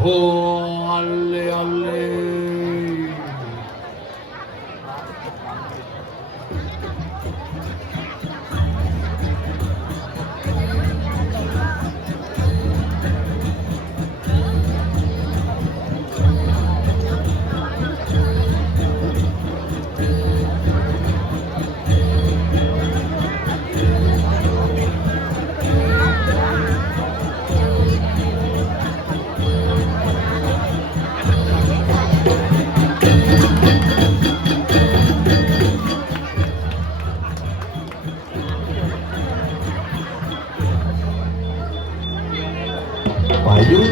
Oh, ale ale. Payu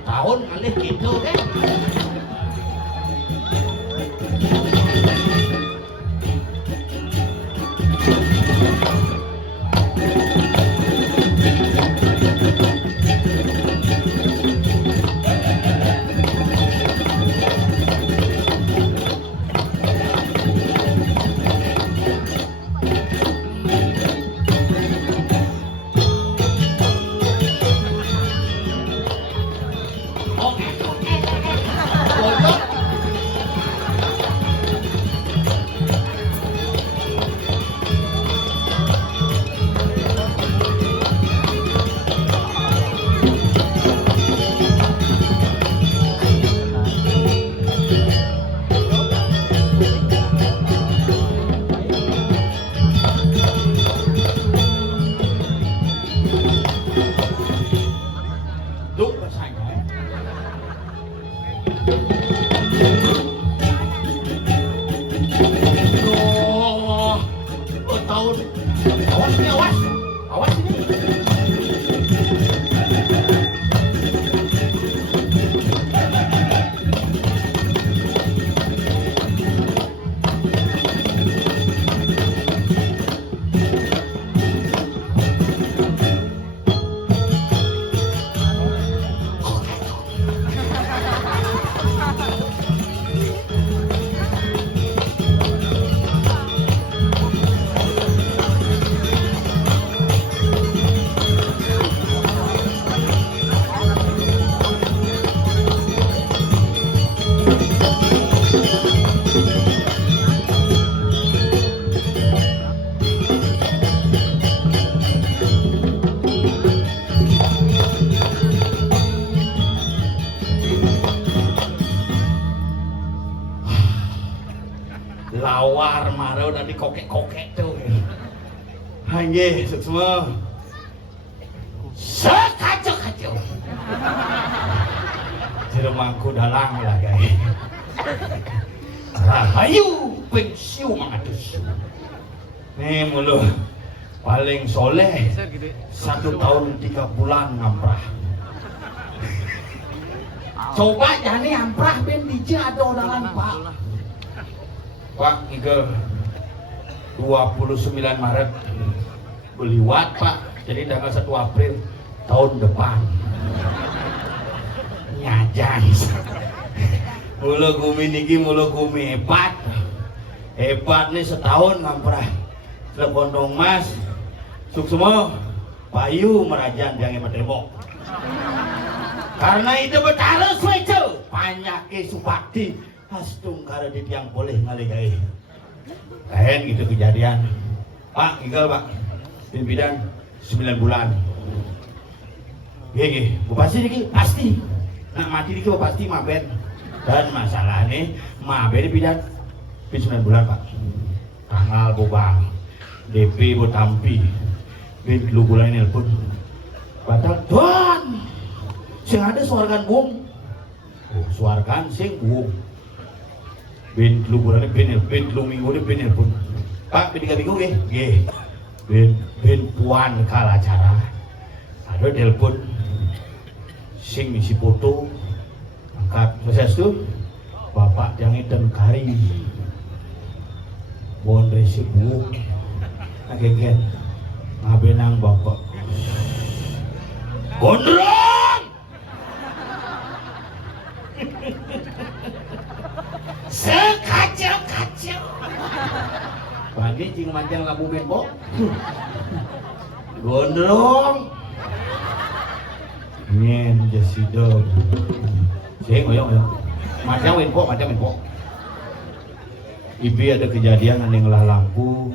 tahun kali gitu kan. Lawar marah udah dikokek-kokek tuh. Hanya semua sekacau-kacau. Jeremangku dalang lah guys. Rahayu pensiu mengatus. Nih mulu paling soleh 1 tahun 3 bulan ngamprah. Coba jani amprah ben dija ada orangan pak. Pak, ke 29 Maret beliwat Pak, jadi tanggal 1 April tahun depan nyajan mulu gumi niki mulu gumi hebat nih setahun ngamprah Lebondong Mas Suksemo Payu Merajan yang hebat tembok karena itu betarus wecu panyake Supakti Hastung karo di tiang boleh ngaligai. Lain gitu kejadian. Pak, tinggal Pak. Pimpinan 9 bulan. Gini, pasti niki pasti. Nak mati niki pasti maben. Dan masalahnya maben pidan 9 bulan Pak. Tanggal bobang. DP botampi. Bin lu bulan nelpon. Batal Tuan. Sing ada suargan bung. Oh, suargan sing bung. Ben luburannya ben lu minggu ini ben pun Pak ben 3 minggu nggih ben puan kala acara ada telepon sing misi foto angkat proses tuh Bapak bapak yang iten kari bon resi buuk agegen ngabenang bapak gondrong sekacau-kacau pagi cing manjang labu bebo gondrong nyen jesido sing oyong macam info ibi ada kejadian yang ngelah lampu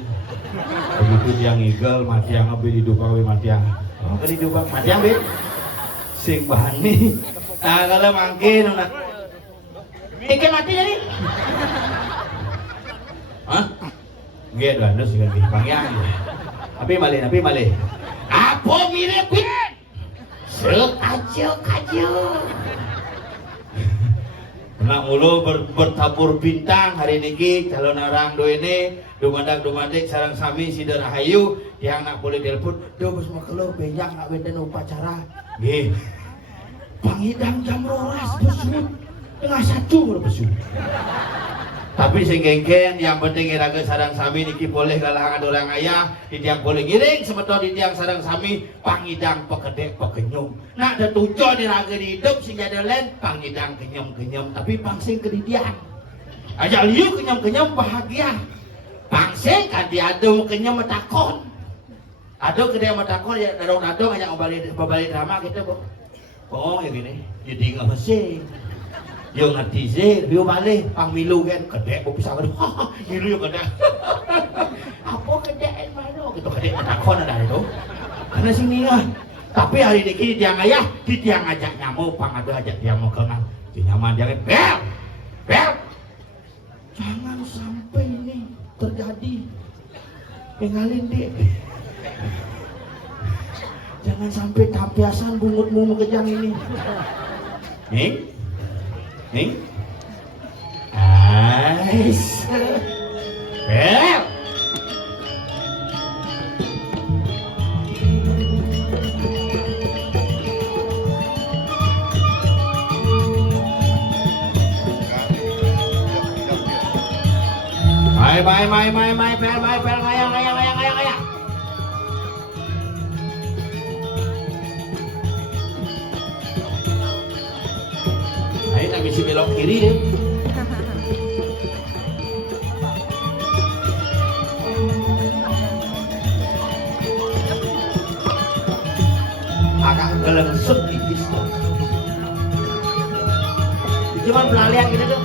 begitu yang igel mati yang ngebi di dupawi mati yang ke di dupang mati yang bed sing bahani nah kalau mangkin ikan mati jadi hah? Gak ada sih kan pangyang tapi malih apa mirip sekacau nak mulu bertabur bintang hari niki calon orang do ini dumadak sarang sami sider hayu yang nak boleh telepon do bos makelo benjak nak benten upacara nggih pangidang jam 12 besut tengah 1 besut tapi sing gengken yang penting iraga sarang sami niki boleh galangan orang ayah di tiang boleh giring semeton di tiang sarang sami pangidang pekedek pekenyum nak ada tujuan iraga di hidup sing jadi lain pangidang kenyum tapi pangsing kedidian aja liu kenyum bahagia pangsing kan diadu kenyum metakon adu kedai metakon ya dadong hanya membalik drama gitu bohong ya gini jadi nggak mesin yo ngerti sih, yo balik pang milu kan, kedek mau pisah kan, milu yo kedek, apa kedek mana, gitu kedek takon ada itu, karena sini lah, tapi hari ini dia ngayah, dia ngajak nyamuk, pang ada ajak dia mau kenal, dia nyaman jangan bel, jangan sampai ini terjadi, pengalin deh, jangan sampai tampiasan bungut kejang ini, nih. Nice. Bel. Mai, bel, ngayang. Ayo tak bisa belok kiri deh. Agak gelensut tipis tuh. Cuman pelalian gitu tuh.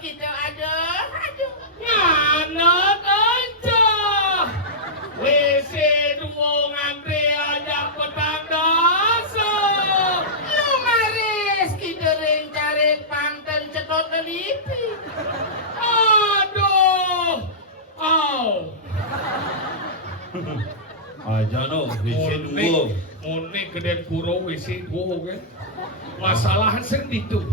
kita aduh. Nganot aja. WC duo ngantri ajak petang dosa. Lu ngaris kita ring cari panten cetot lipi. Aduh. Au. Aja no, WC duo. Mune geden puro WC duo kan. Masalahan sing itu.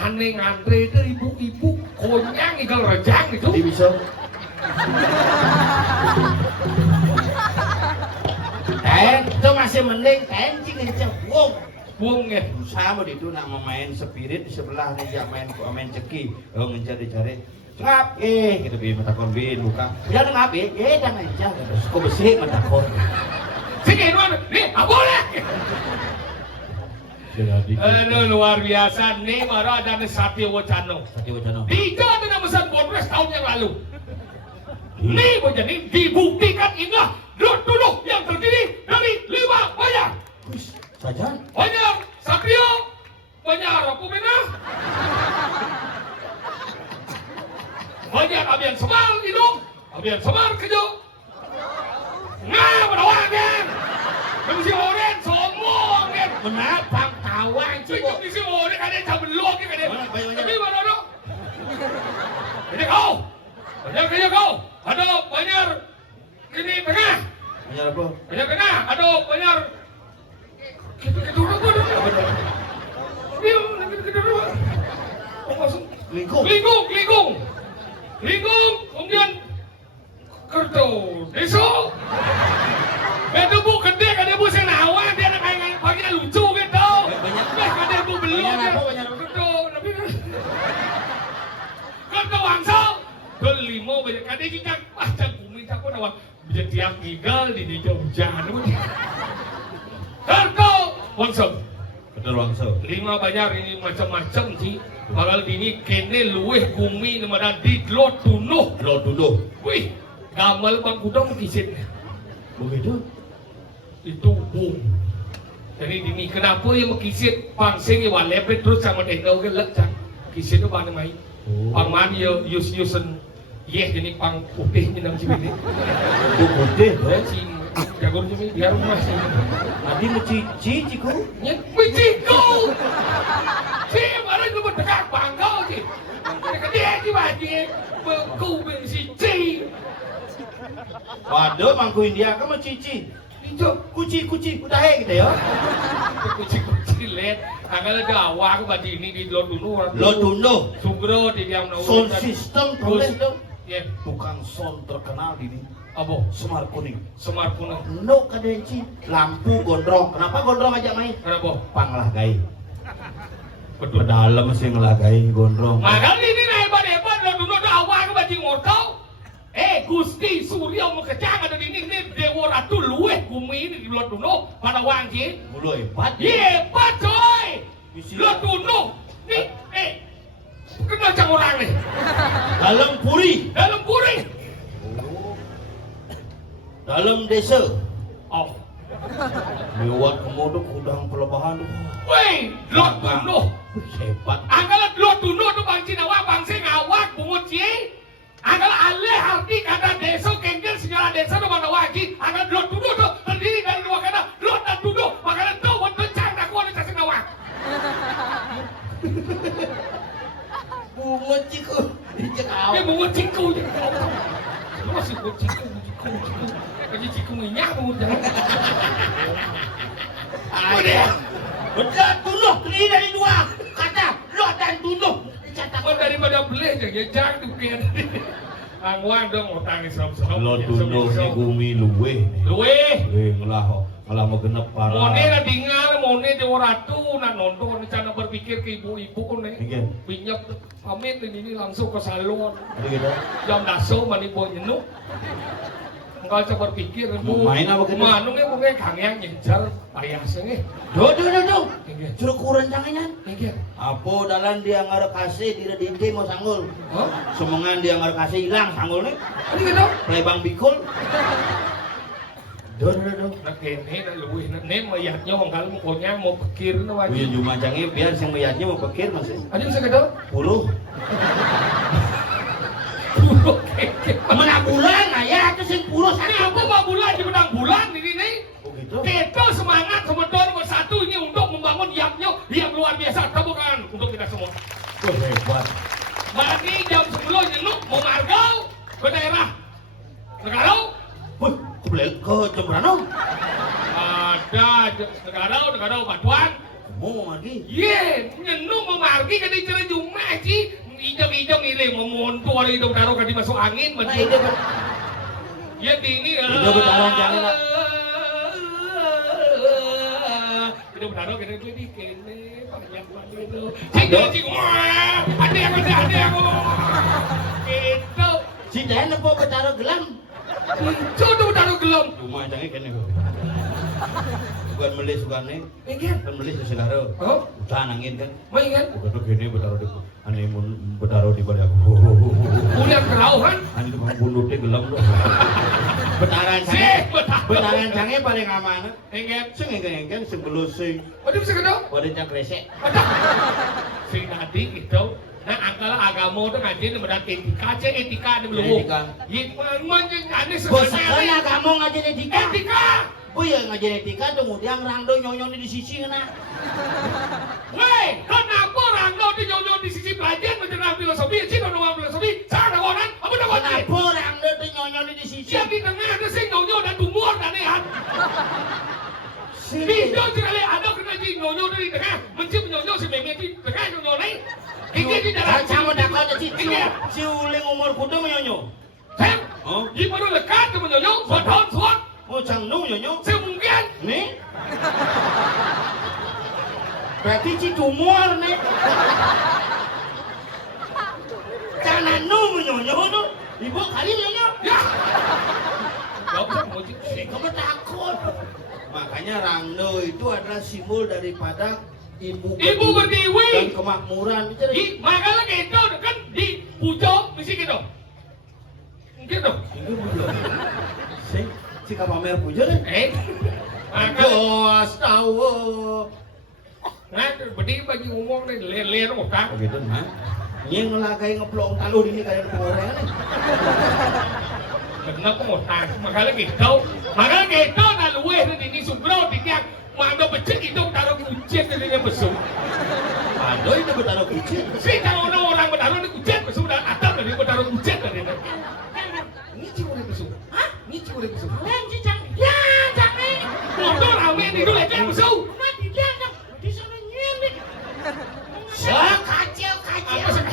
Aneh ngantri itu ibu-ibu konyang igal rejang itu. Jadi bisa. Itu masih mending kencing aja. Wong. Wong ya. Sama itu nak main spirit di sebelah nih ya main ceki. Oh ngencari-cari. Ngap gitu bi mata kon bin buka. Ya ngap jangan aja. Kok besi mata kon. Sini nih, boleh. Aduh luar biasa nih baru ada Satya Wacana. Tiga ada mesan Bonpres tahun yang lalu. Nih menjadi dibuktikan ingat dulu yang terdiri dari 5 banyak. Saja. Banyak Satrio, banyak Rapumena, banyak Abian Semar hidung, Abian Semar kejo. Nah menawan kan? Mesti orang sombong kan? Menapang kawan Cukup di sini orang kan yang cabut luar kan dia. Banyak. Tapi mana tu? Ini kau, banyak kerja kau. Ada banyak ini tengah. Banyak apa? Banyak tengah. Ada banyak. Kita apa tu? Kita apa? Lingkung. Kemudian kerto desa. Betul bu gede kan dia bu senawan dia nak kayak pagi lucu gitu. Kan dia bu belum dia. Kerto tapi kerto wangsa. Kelima banyak kan dia kita baca bumi tak pun awak bisa tiang tinggal di jauh-jauh. Kerto wangsa. Betul wangsa. 5 banyak ini macam-macam sih. Bakal ini kene luweh bumi nama di lot tunuh. Wih, gamal bang kuda mengisin. Begitu? Itu boom. Jadi ini kenapa yang mengisin pangsing yang lepet terus sama dengar kan lecang. Kisin itu mana mai? Pang man yusen. Jadi pang putih ni nama cipin ni. Putih, Cing. Jago cipin biar rumah sih. Tadi ciku. Nyet ciku. Cik baru itu berdekat bangga cik. Dia cik bagi beku bensi cik. Waduh, mangku India kamu cici. Itu Kuci udah gitu ya. kuci let. Anggal ada awak bagi ini di lot dulu. Sugro di diam nahu. Sound system tulis itu. Ya. Tukang sound terkenal di ini. Apa? Semar kuning. No kadenci. Lampu gondrong. Kenapa gondrong aja main? Kenapa? Panglagai. Betul dalam sih ngelagai gondrong. Maka ini hebat lot dulu ada awak bagi ngotau. Gusti Surya mau kecang ada di ini Dewa Ratu luweh bumi ini di lot dulu pada wangji. Mulu hebat. Hebat coy. Lot dulu. Nih, kenal cang orang nih. Dalam puri. Dalam desa. Oh. Lewat kemodok udang pelebahan. Wih, lot dulu. Hebat. Anggalat lot dulu tu bangsi awak bangsi ngawak bungut cie. Anggal alih arti kata desa kengkel sejarah desa tu mana wajib. Anggal lot dulu tu terdiri dari 2 kata lot dan duduk. Makanya tu buat kencang aku ada kasih ngawak. Bungut ciku. Dia bungut ciku je. Masih bungut ciku. Kaji ciku minyak bungut jangan. Betul tunuh terdiri dari 2 kata lot dan tunuh. Oh daripada beli je jangan dipian. Angwang dong utang Islam-Islam. Lot tunuh si bumi luweh. Malah mau genep para. Mone lah tinggal, mone Dewa Ratu nak nonton rencana berpikir ke ibu-ibu kan nih. Pinjam pamit ini langsung ke salon. Jam daso mani boy nyenuk. Enggak coba berpikir bu. Main apa gitu? Manung ya mungkin kang yang nyejar payasnya. Do. Suruh kurang jangan. Iya. Apa dalam dia ngarep kasih di dinding mau sanggul. Semengan dia ngarep kasih hilang sanggul nih. Ini gitu. Plebang bikul. Do. Nak kene nak luwih nak nem mayatnya wong kalau mau konyang mau pikir na Punya wajib. cuma canggih biar sing mayatnya mau pikir masih. Ada bisa gitu? Puluh. Menang bulan aya atuh sing purus Ini apa Pak bulan di menang bulan ini nih? Oh gitu. Kita semangat semedon bersatu ini untuk membangun Yapnyo yang luar biasa. Tepuk tangan untuk kita semua. Oh hebat. Berarti jam 10 jenuk mau margau ke daerah Negarau. Wih, ke Jembrano. Ada Negarau Batuan. Mau lagi. Ye, nyenuk mau margi ke di Cere Jumat sih. Ijong-ijong ini mau montor itu taruh ke masuk angin. Nah itu Ya dini. Itu betaran jangan lah. Kita bertaruh kita di kene banyak banget itu. Cing wah, ada yang gitu. Si Den apa bertaruh gelam? Itu tuh bertaruh gelom. Cuma jangan kene kok. Bukan beli sukane. Ingat. Kan beli seselaro. Oh, Udah angin kan. mau ingat? Bukan tuh gini bertaruh di ane mun bertaruh di balik. Udah kerauhan. Ane itu bang bundutnya gelam tuh. Betaran cange paling aman. Ingat. Sing engken sing belusing. Waduh bisa kedok. Wadah cak resek. Si tadi itu, nah angkala agama itu ngaji benar etika di belum. Etika. Gimana aneh Bos sebenarnya. sekarang kamu ngajarin etika. Etika. Oh iya ngajarin etika kemudian rangdo nyonyong di sisi kena. Woi, kenapa rangga di nyonyo di sisi pelajaran mencerah filosofi, sih menunggu filosofi, sana konan, apa nak konan? Kenapa rangdo tuh nyonyong di sisi? Siap di tengah ada sih nyonyo dan tumor dan lihat. Video sekali ada kena di nyonyo di tengah, mencium nyonyo si meme di tengah nyonyo lain. Ini di dalam. Kamu dah kau jadi si uling umur kuda menyonyo. Sam, Oh, gimana lekat dengan nyonyo? Suat. oh cangnu nyonyo. Semungkin. Nih. Berarti si tumor nih. Jangan nu menyonyo tu. Ibu kali nyonyo. Ya. Gak usah muji. Kamu takut. Makanya rangdo itu adalah simbol daripada ibu Berdiri dan kemakmuran. Makanya kita kan di pucuk mesti gitu. Gitu. Itu belum. Si pamer puja kan? Maka Jos tahu. nah berdiri bagi ngomong nih ler otak. Begitu nah. Nyeng ngelagai ngeplong taluh ini kayak pengorengan nih. Kenapa otak? Makanya gitu nah luwe ini subro tiap mando becek itu taruh kucing dari dia besuk. Aduh itu bertaruh kucing. Si kalau orang bertaruh di kucing besuk dan atap dari bertaruh kucing dari dia. Ini cium besuk. Hah? Ini cium besuk. Lain cicang. Ya, jangan. Motor rame di dulu aja besuk. Mati dia nak di sana nyelip. Kacau. Apa sih?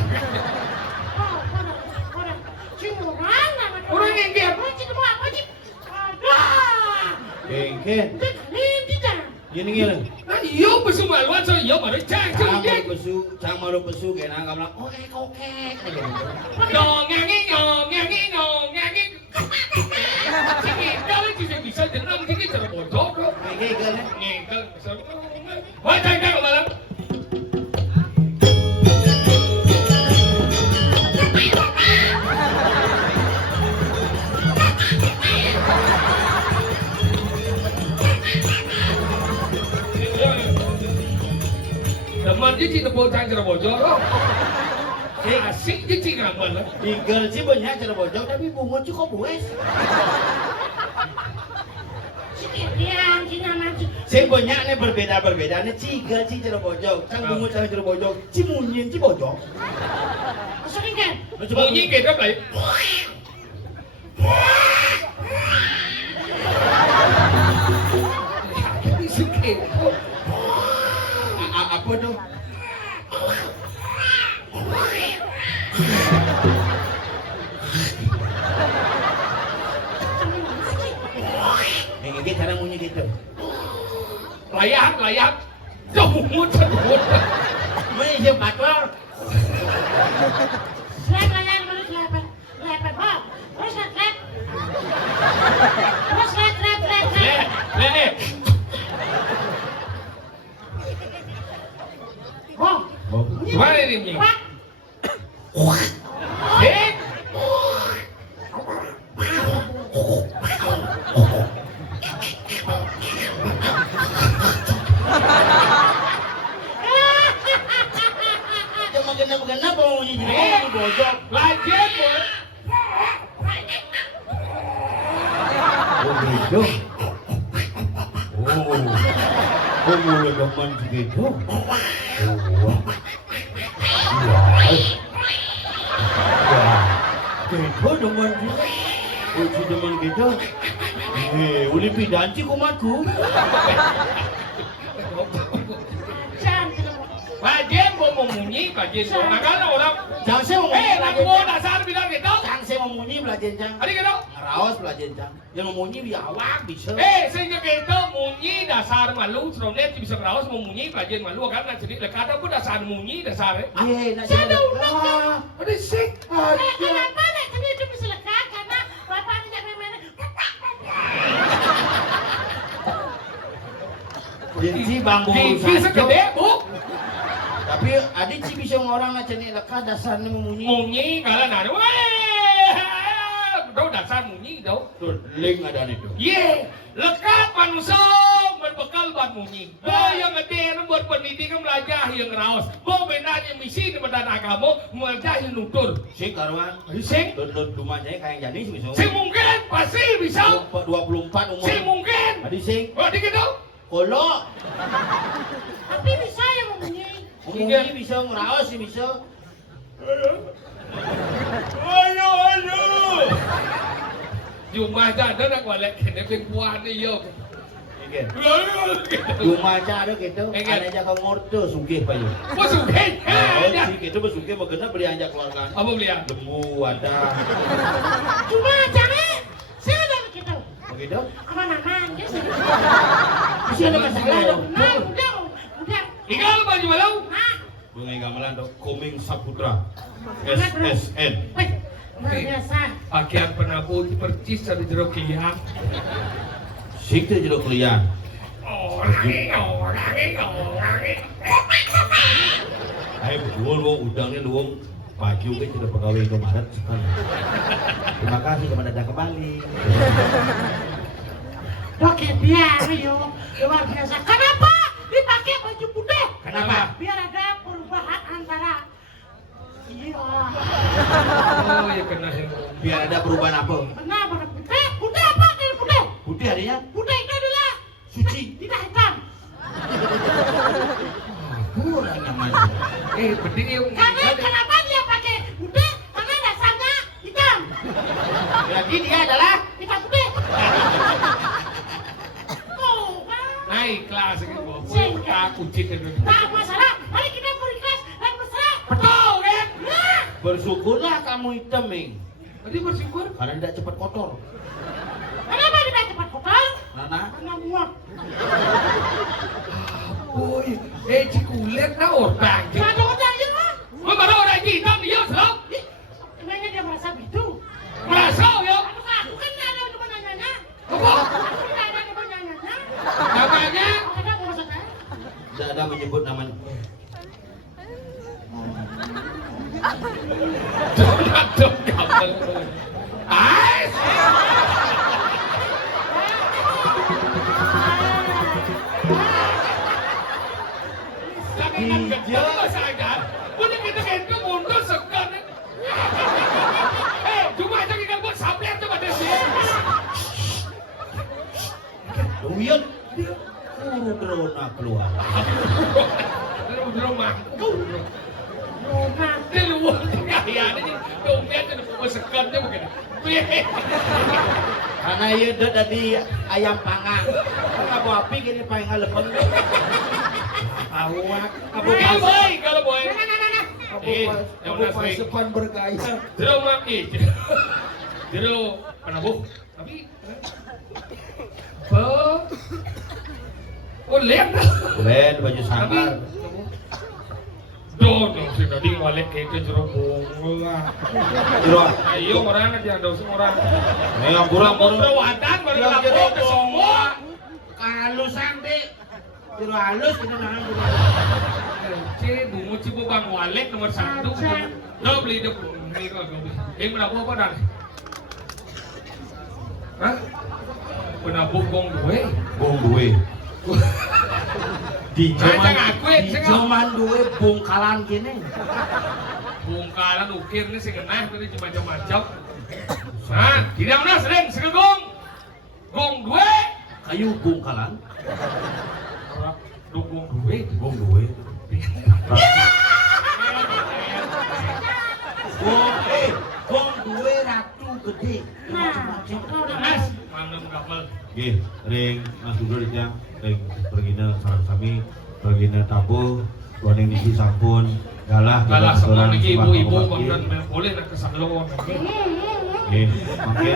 Orang ciuman nama Orang yang dia. Orang cium apa sih? Aduh. Kengken. Lain cicang. Gini. Nah iya besuk maluan so iya baru cang cium dia. Sama pesu kena kamu bilang oke. Nyongangi. Sini, kalau bisa jenam sini cara bocor bro. Kengken. Ngengkel bisa. Wah, jangan malam. Teman dia cina bocor cara bocor. Asik dia cina mana? Tinggal sih banyak cara bojong tapi bunga cukup bues. Dia cina nanti. Saya banyak nih berbeda nih ciga sih cara bojong. Cang bunga cara bojong. Cimunyin ci bojong. Masukin kan? Bunyi kita baik. Sikit. Apa tuh? Ini cara bunyi gitu. Layak. Jomut. Mana siapa patwar? Lepas. Oh, terus lep. Terus lep. Le. Oh, Gimana ini? wah. Cuma genap mau bunyi bojong. Lagi pun gitu. Oh mulai demen segitu. Gitu demen juga. Uji demen gitu. Uli pidanci kumatku. Bajen mau munyi, bajen mau nakal orang. Jangan saya mau munyi. Lagu mau dasar bilang gitu. Jangan saya mau munyi belajar jang. Ada gitu. Ngerawas belajar jang. Yang mau munyi biawak bisa. Sehingga gitu munyi dasar malu, seronet bisa ngerawas mau munyi, bajen malu kan nak jadi lekat pun dasar munyi dasar. Nak Saya udah. Ada sih. Kenapa nak jadi itu bisa lekat? Karena bapak tidak memang. Jadi bangku Gigi segede bu. Tapi adik sih bisa orang nak cenik lekat dasarnya mau munyi. Munyi kalau nari, đâu dasar munyi đâu. Tuh, link ada nih tuh. Lekat manusia berbekal buat munyi. Yang gede buat pendidikan belajar yang raus. Benar yang misi di badan agama belajar yang nutur. Sing karuan. Sing. Dut rumahnya kayak jadi sih bisa. Sing mungkin pasti bisa. 24 umur. Sing mungkin. Adik sing. Adik gitu. Kolo. Tapi bisa yang memunyi. Munyi bisa ngerawas sih bisa. Ayo. Jumlah ada nak balik kena pembuahan ni yo. Rumah ada gitu. Ada aja kau ngorto sugih payu. Bersugih. Oh, gitu bersugih magena beli aja keluarga. Apa beli? Lemu ada. Cuma jangan. Saya ada begitu. Begitu? Aman-aman. Ya sih. Bisa ada masalah dong. Udah. Tinggal baju malam. Bunga gamelan dok. Koming Saputra. SSN. Wih, luar biasa. Pakaian penabur percis dari jeruk liang. Sik tu jeruk liang. Orang. Ayo betul wong udangnya luang baju kan sudah pegawai Indomaret sekali. Terima kasih kepada datang kembali. Oke, biar yo. Luar biasa. Kenapa dipakai baju putih? Kenapa? Biar ada perubahan antara. Iya. Oh ya kena yang. Biar ada perubahan apa? Kenapa putih? Putih apa dari putih? Putih adanya? Putih itu adalah Suci. tidak hitam. Kurang nyaman. Penting yang. Karena kenapa dia pakai putih? Karena dasarnya hitam. Jadi dia adalah Hitam putih. Oh, kan? Naik kelas gitu. Aku cik itu. Tak masalah. Mari kita berikhlas dan berserah. Betul kan? Nah, bersyukurlah kamu hitam, Ming. Tadi bersyukur. Karena tidak cepat kotor. kenapa kita cepat kotor? Nana, Karena muak. Ôi, cik kulit na orang. Tidak ada orang yang mah. Baru orang hitam dia serap. Emangnya dia merasa begitu? Merasa ya. Aku kan tidak ada cuma nanya-nanya. Apa? Aku tidak ada cuma nanya-nanya. Namanya? Ada maksudnya? tidak ada menyebut namanya. Donat kabel. Ais. Sakingan kecil sadar. Udah kita itu mundur sekan. Cuma aja kita buat sampai aja pada sini. Duyut, kuru drona keluar. Rumah. Rumah. Di luar kaya ini dompet itu sekannya begini. Karena iya udah tadi ayam pangang. Kamu api gini pangang lepeng. Awak, kamu Kalau boy, kalau boy. kamu pasukan bergaya. Jero maki. Jero panabuh. Tapi oh lihat dah. Len baju sangkar. Doh, si tadi balik kayak ke jero bunga. Jero. Ayo orang aja ada orang. Yang burang Perawatan baru lapor ke semua. Halus dek. Jero halus kita nangan burang. Bungu cipu bang walek nomor 1. Lo beli deh. Ini menabuh apa dah? Hah? Penabuh bong gue. Bong duwe. Di zaman duwe bongkalan gini. Bongkalan ukir ini sih kena itu macam-macam. Nah, tidak mana sering segegong. Gong duwe. Kayu bungkalan. Ora dukung duwe. Gong duwe. Gong duwe ratu gede. Mas, manem kapal. Nggih, ring Mas Dudo ya, ring pergina sareng sami, pergina tabuh, warning niki sampun galah Sampun iki ibu-ibu bangdan boleh nak kesalon. Nggih, mangke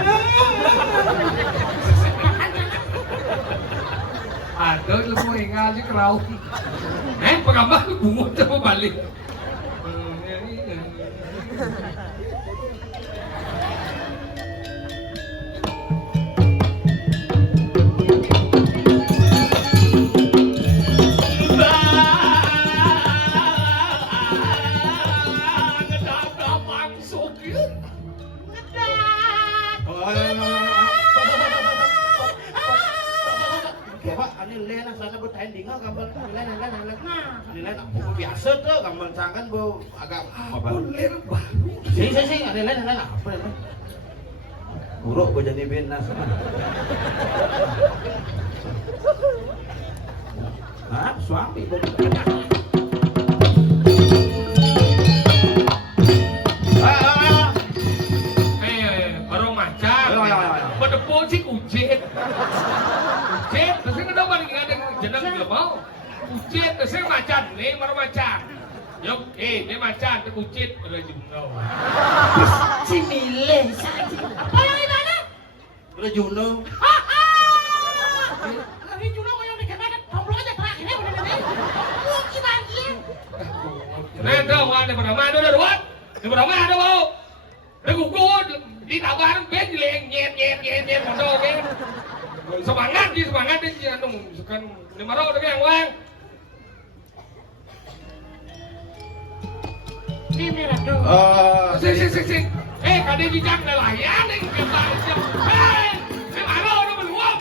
Ada lu mau ingat aja kerau. Pengambil bungut coba balik. biasa tuh gambar cangan bau agak apa? Ler baru. Sing ada lain apa ya? Buruk gua jadi benas. Hah, suami gua. Baru macan. Berdepo sih ujet. Ujet, terus kenapa balik ada jenang juga mau? Ujet, terus macan, nih baru macan. Yuk, ini macan, itu ujet, udah jumlah. Si milih saja. Apa yang ini? Udah Juno. Lagi Juno kau yang dikenakan tombol aja terakhir ya benar-benar. Mungkin lagi. Nah, tuh, ada pertama ada dua. Yang pertama ada mau. Dia gugur di tawaran bed di nyet motor kan. Semangat dia anu misalkan 500 udah yang wang. Ini merah tuh. Sik. Kade bijak lah ya nih kembali. Hei, mana orang beluang?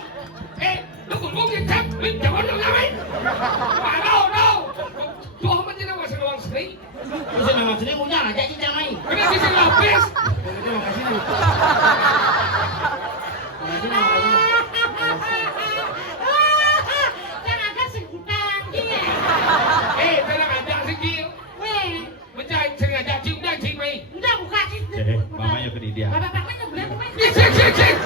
Lu gugur cek, lu jangan lu ngapain? Mana? Tuh apa sih nama seorang seni? Bisa nama sini punya aja cicang mai. Ini bisa lapis. Terima kasih nih. Jangan ada sebutan dia. Tenang aja sikil. Mencari sengaja cinta cimai. Udah buka sih. Mamanya ke dia. Bapak-bapaknya boleh buka. Cik.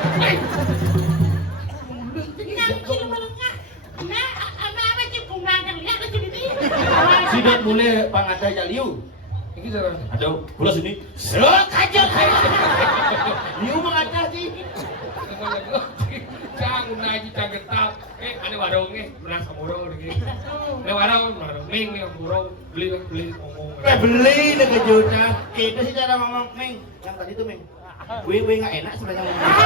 Nyangkil melengah. Nah, apa sih punggangan lihat ke sini. Sidat boleh pangada jaliu. Ini siapa? Aduh, kula sini. Serok aja. Liu mangada sih. Jangan naik cagetap. Ada warungnya merasa murah lagi. Ada warung, ming murah beli ngomong. Beli dengan juta. Kita sih cara ngomong Ming. Yang tadi tuh Ming. Wih nggak enak sebenarnya ngomong.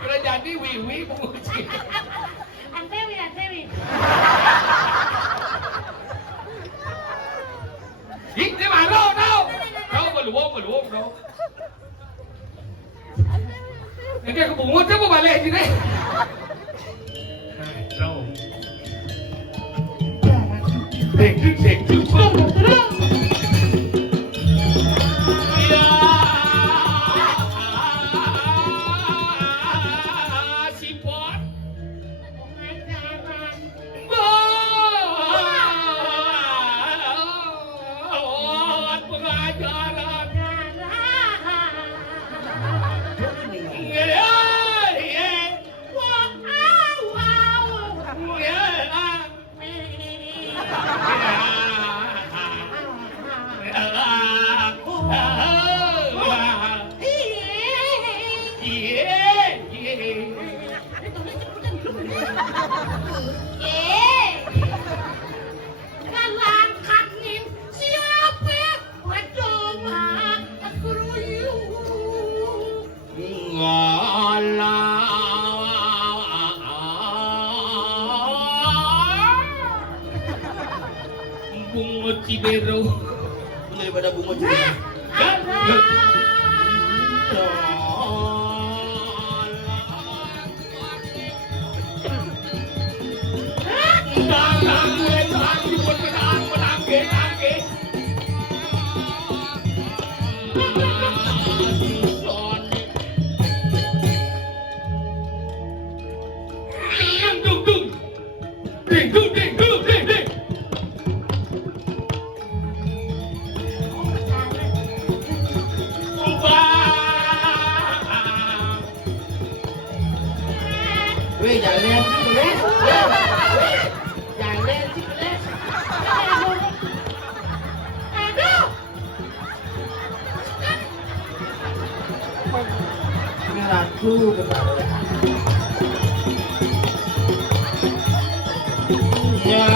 Udah jadi wiwi penguci. Antewi. Ini mana tau? Tahu beluang tau. Ini kayak kebungut apa balik sini? Tahu. Cek. Bungut Cibero Daripada bunga juga. Tuh, betul. Ya,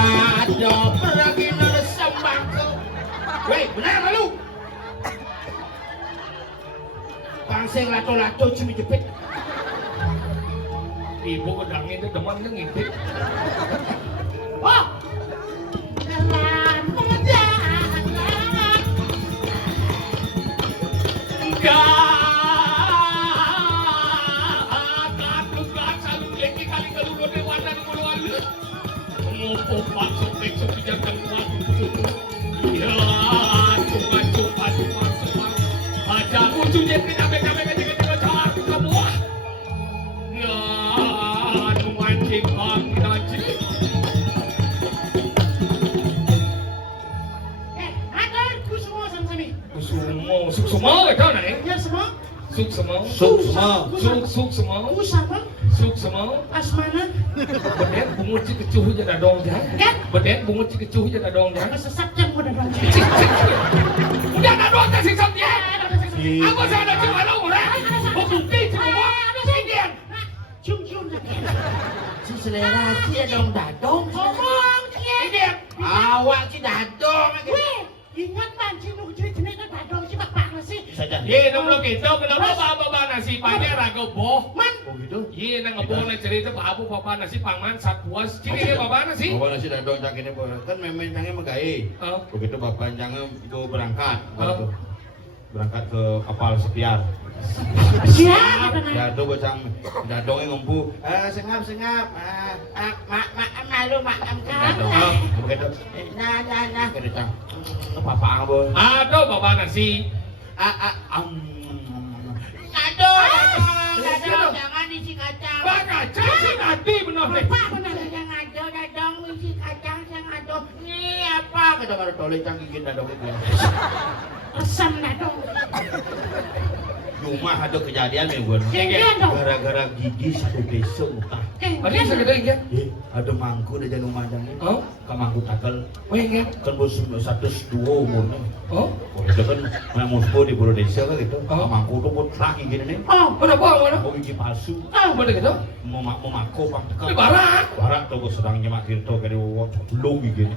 ada pergi neresam bangku. Weh, benar malu. Pangsing lato-lato cumi jepit. Ibu kedangin itu demen ngintip. Oh, dalam perjalanan. Tugas selalu lagi kali keluar dari warna di keluar. Ngopo masuk besok dijaga kuat. Ya, cuma. Aja ujungnya tidak beda-beda dengan cara semua. Ya, mancing ngaji. Agar ku semua sama-sama. Suksema itu nih. Ya semua. Suksema. Suksema. Ku sama. Suksema. Asmana. Beden bungut si kecuh jadi dong ya. Kan? Beden bungut si kecuh jadi dong ya. Kesesat jam udah dong. Udah ada dong kasih sabnya. Apa saya ada cuma lo orang? Oh bukti cuma. Indian. Cium-cium lagi. Si selera si dong dadong. Ngomong dia. Indian. Awak si dadong. Weh, ingat mancing lu jenis-jenis kan badong sih bak nasi. Saja. Ye nomor gitu kenapa bapak nasi pakai raga boh? Man, Oh gitu. Iya nang ngeboh na cerita bapak bapak nasi paman satpuas. Ciri bapak nasi. Bapak nasi dadong cak ini kan memang cangnya megai. Begitu bapak cangnya itu berangkat. Gitu. Berangkat ke kapal sepiar. siapa Ya kan? tuh bocang dadongnya ngumpu. Sengap. Malu maam Dadong. Begitu. Nah. Begitu cang. Apa apa? Aduh bapak nasi. Dadong, jangan isi kacang. Bapak cacing hati benar nih. Bapak benar yang ngado, dadong isi kacang, yang ngado. Ini apa? Kadang-kadang toleh cang gigit dadong itu. Resam dadong. Rumah ada kejadian nih gue. Kendian dong. Gara-gara gigi satu desa utah. Tadi segede ingat. Ada mangku ada jangan umandangnya. Oh, Ke mangku takel. oh ingat. Kan bos 102 umurnya. Oh, Oh itu kan mana muspo di Buru Desa kan gitu. Oh. Mangku tuh buat laki gini nih. Oh, mana mana? Mau gigi palsu. Mana gitu? Mau mako pang tekel. Ini barat. Barat tuh bos sedang nyemak tirto kayak belum gini.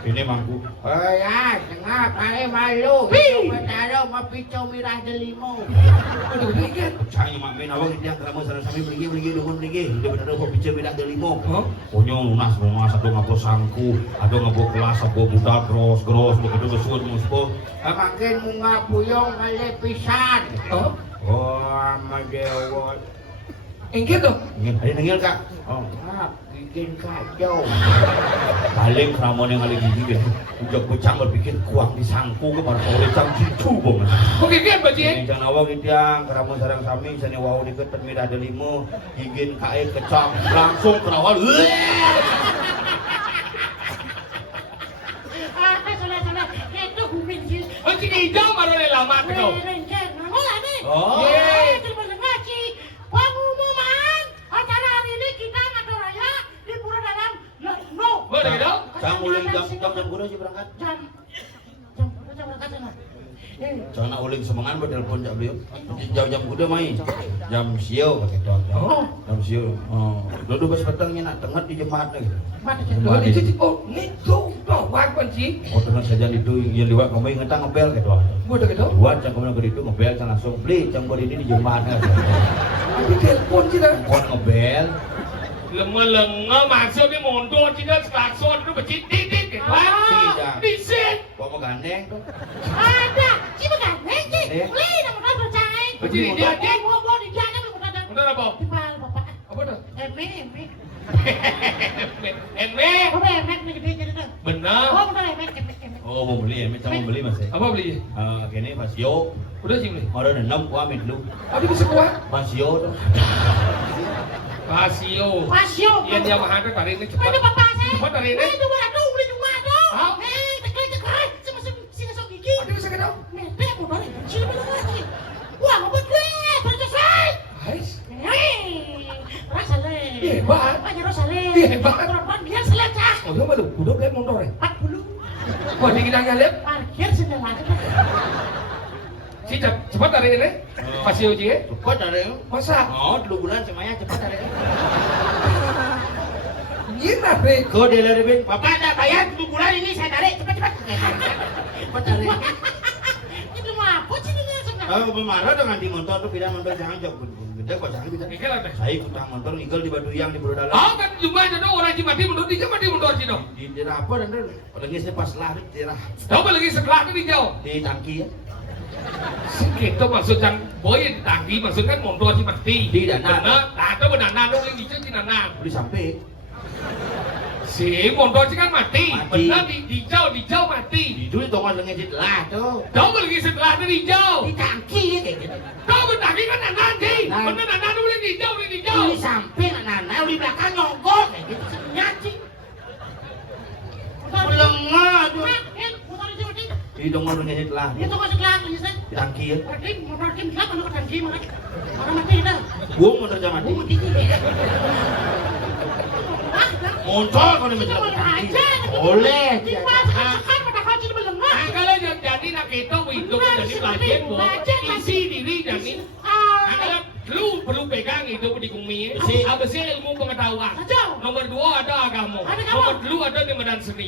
Ini mangku. Ya, tengah kali malu. Wih. Taruh mau picau mirah delimo. Mana gitu ingat? Cai mak main awak dia kamu sareng-sareng pergi dukun pergi. Dia bener kok picau mirah delimo. Oh, Punya lunas rumah satu ngabo sangku, ada ngabo kelas, ngabo budak gros begitu besut muspo. Makin munga puyong kali pisan. oh, Oh, madewa. ingat dong. Ada nengil kak? Oh, kak, bikin kacau. Paling kramon yang kali gigi gitu. Ujak bocang berpikir kuang disangku ke baru oleh cang cicu bong. Oke kan baci. Ini jangan awak gitu yang kramon sarang sami, sini wau deket termirah delimo, gigin kain kecam, langsung kerawal. salah. Itu kuping sih. Oh, cini hijau baru lama tuh. Oh. Terima kasih. Pengumuman acara hari ini kita ngadu raya di Pura Dalam Lesno. Mana gitu? Cang uling jam kuda aja berangkat. Jam berangkat sana. Jangan uling semangan bertelepon jak beliau. Jam kuda main. Jam sio pakai doang. Oh. Jam sio. Oh, duduk pas petangnya nak tengah di jemaat lagi. Mana Oh, di situ. Oh, ini tuh, wak panci. Oh tengah saja itu yang liwat kami ngetang ngepel gitu. Mana gitu? Buat cang kami ke itu ngepel cang langsung beli cang buat ini di jemaat kan. Tapi telepon kita. Buat ngepel. Lenga masuk ni mundur kita klakson tu becit titik gitu. Tidak. Disit. Kok mau gandeng tuh? ada? Si begandeng sih. Eh. Beli nama kan percaya. Becit dia dia. Bawa di jalan lu kata. Benar apa? Tipal bapak. Apa tu? Eme. Eme. Apa eme ni gede jadi tu. Benar. Oh betul eme. Oh mau beli, cang mau beli mas. Apa beli? Kini pas yo. Udah sih beli. Orang enam kuamit lu. Ada bisa kuat. Pas yo tuh. Pasio. Pasio. Yang dia mahal tu hari ini cepat. Ada bapak saya. Cepat hari ini. Beli dua tu, beli dua tu. Ah. Tekai. Sama si nasok gigi. Ada bisa kena. Mete motor ni. Sini beli lagi. Wah, apa gue? Selesai. Ais. Rosale. Hebat. Banyak Rosale. Hebat. Perempuan biar selesai. Oh, dia malu. Udah kayak motor eh. 40. Wah, di kita ngalep. Parkir sendal lagi. Si cepat dari ini? Pasti uji ya? Cepat ada yang. Masa? Oh, 2 bulan semuanya cepat ada yang. Gila deh. Kau delerin, Bapak ada bayar 2 bulan ini saya tarik cepat. Cepat tarik. Itu mau apa sih ini sebenarnya? Oh, pemarah dengan di motor tuh pindah motor jangan jauh gede kok jangan pindah. Gila deh. Saya ikut motor ngigel di batu yang di Buru Dalam. Oh kan jumlahnya dong orang mati mundur di mati mundur sih dong. Di apa dan tuh lagi saya pas lari daerah Coba lagi setelah itu dijauh. di tangki ya. Gitu maksud yang boy di tangki maksud kan mundur si mati. Di danau. Bener. Nah itu benar dong yang gitu di danau. Udah sampai. Si mundur sih kan mati. Mati. Benar dijauh mati. Di dulu tongan lagi di lah tuh. Coba lagi setelah itu dijauh. Di tangki ya kayak gitu. Kau bertangki kan anak sih. Nah. Bener anak dulu dijauh. Di samping anak-anak di belakang nyogok kayak gitu nyaci. Melengah tuh. Motor itu berarti Di tongan lagi di lah itu masuk lagi sih. di tangki ya. Berarti motor kim gelap kalau ke tangki mana? Orang mati dah. Gua motor jam mati. Mati ini. Motor kalau Kita minta boleh tangki. aja. Boleh. Di sekarang pada kau jadi belengah. Nah, kalau yang jadi nak itu hidup jadi pelajar bu, isi diri jadi. Adalah lu perlu pegang hidup di bumi. Apa sih ilmu pengetahuan? Nomor 2 ada agama. Nomor 2 ada di medan seni.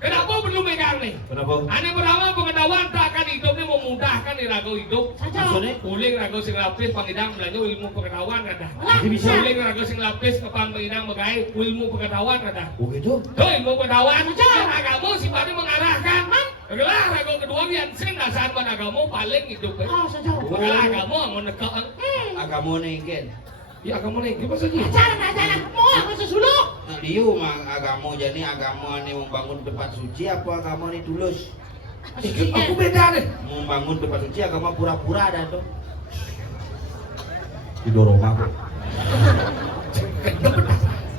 Kenapa perlu pegang nih? Kenapa? Ane pertama pengetahuan tak akan hidup ini memudahkan di ragu hidup. Maksudnya? Uling ragu sing lapis pangidang belanja ilmu pengetahuan ada. Jadi bisa. Uling ragu sing lapis kepan pangidang begai ilmu pengetahuan ada. Oh gitu. Tuh ilmu pengetahuan, yang agama sifatnya mengarahkan. Gelar agama kedua yang sering dasar pada agama paling hidup. Oh, sejauh. Gelar agama menegak. Agama nih kan. Ya agama nih, gimana saja? Ajaran. Mau aku sesuluk. Nah, liu mah agama jadi agama nih membangun tempat suci apa agama nih tulus? Aku beda deh. Membangun tempat suci agama pura-pura ada tuh. Di Doroma kok.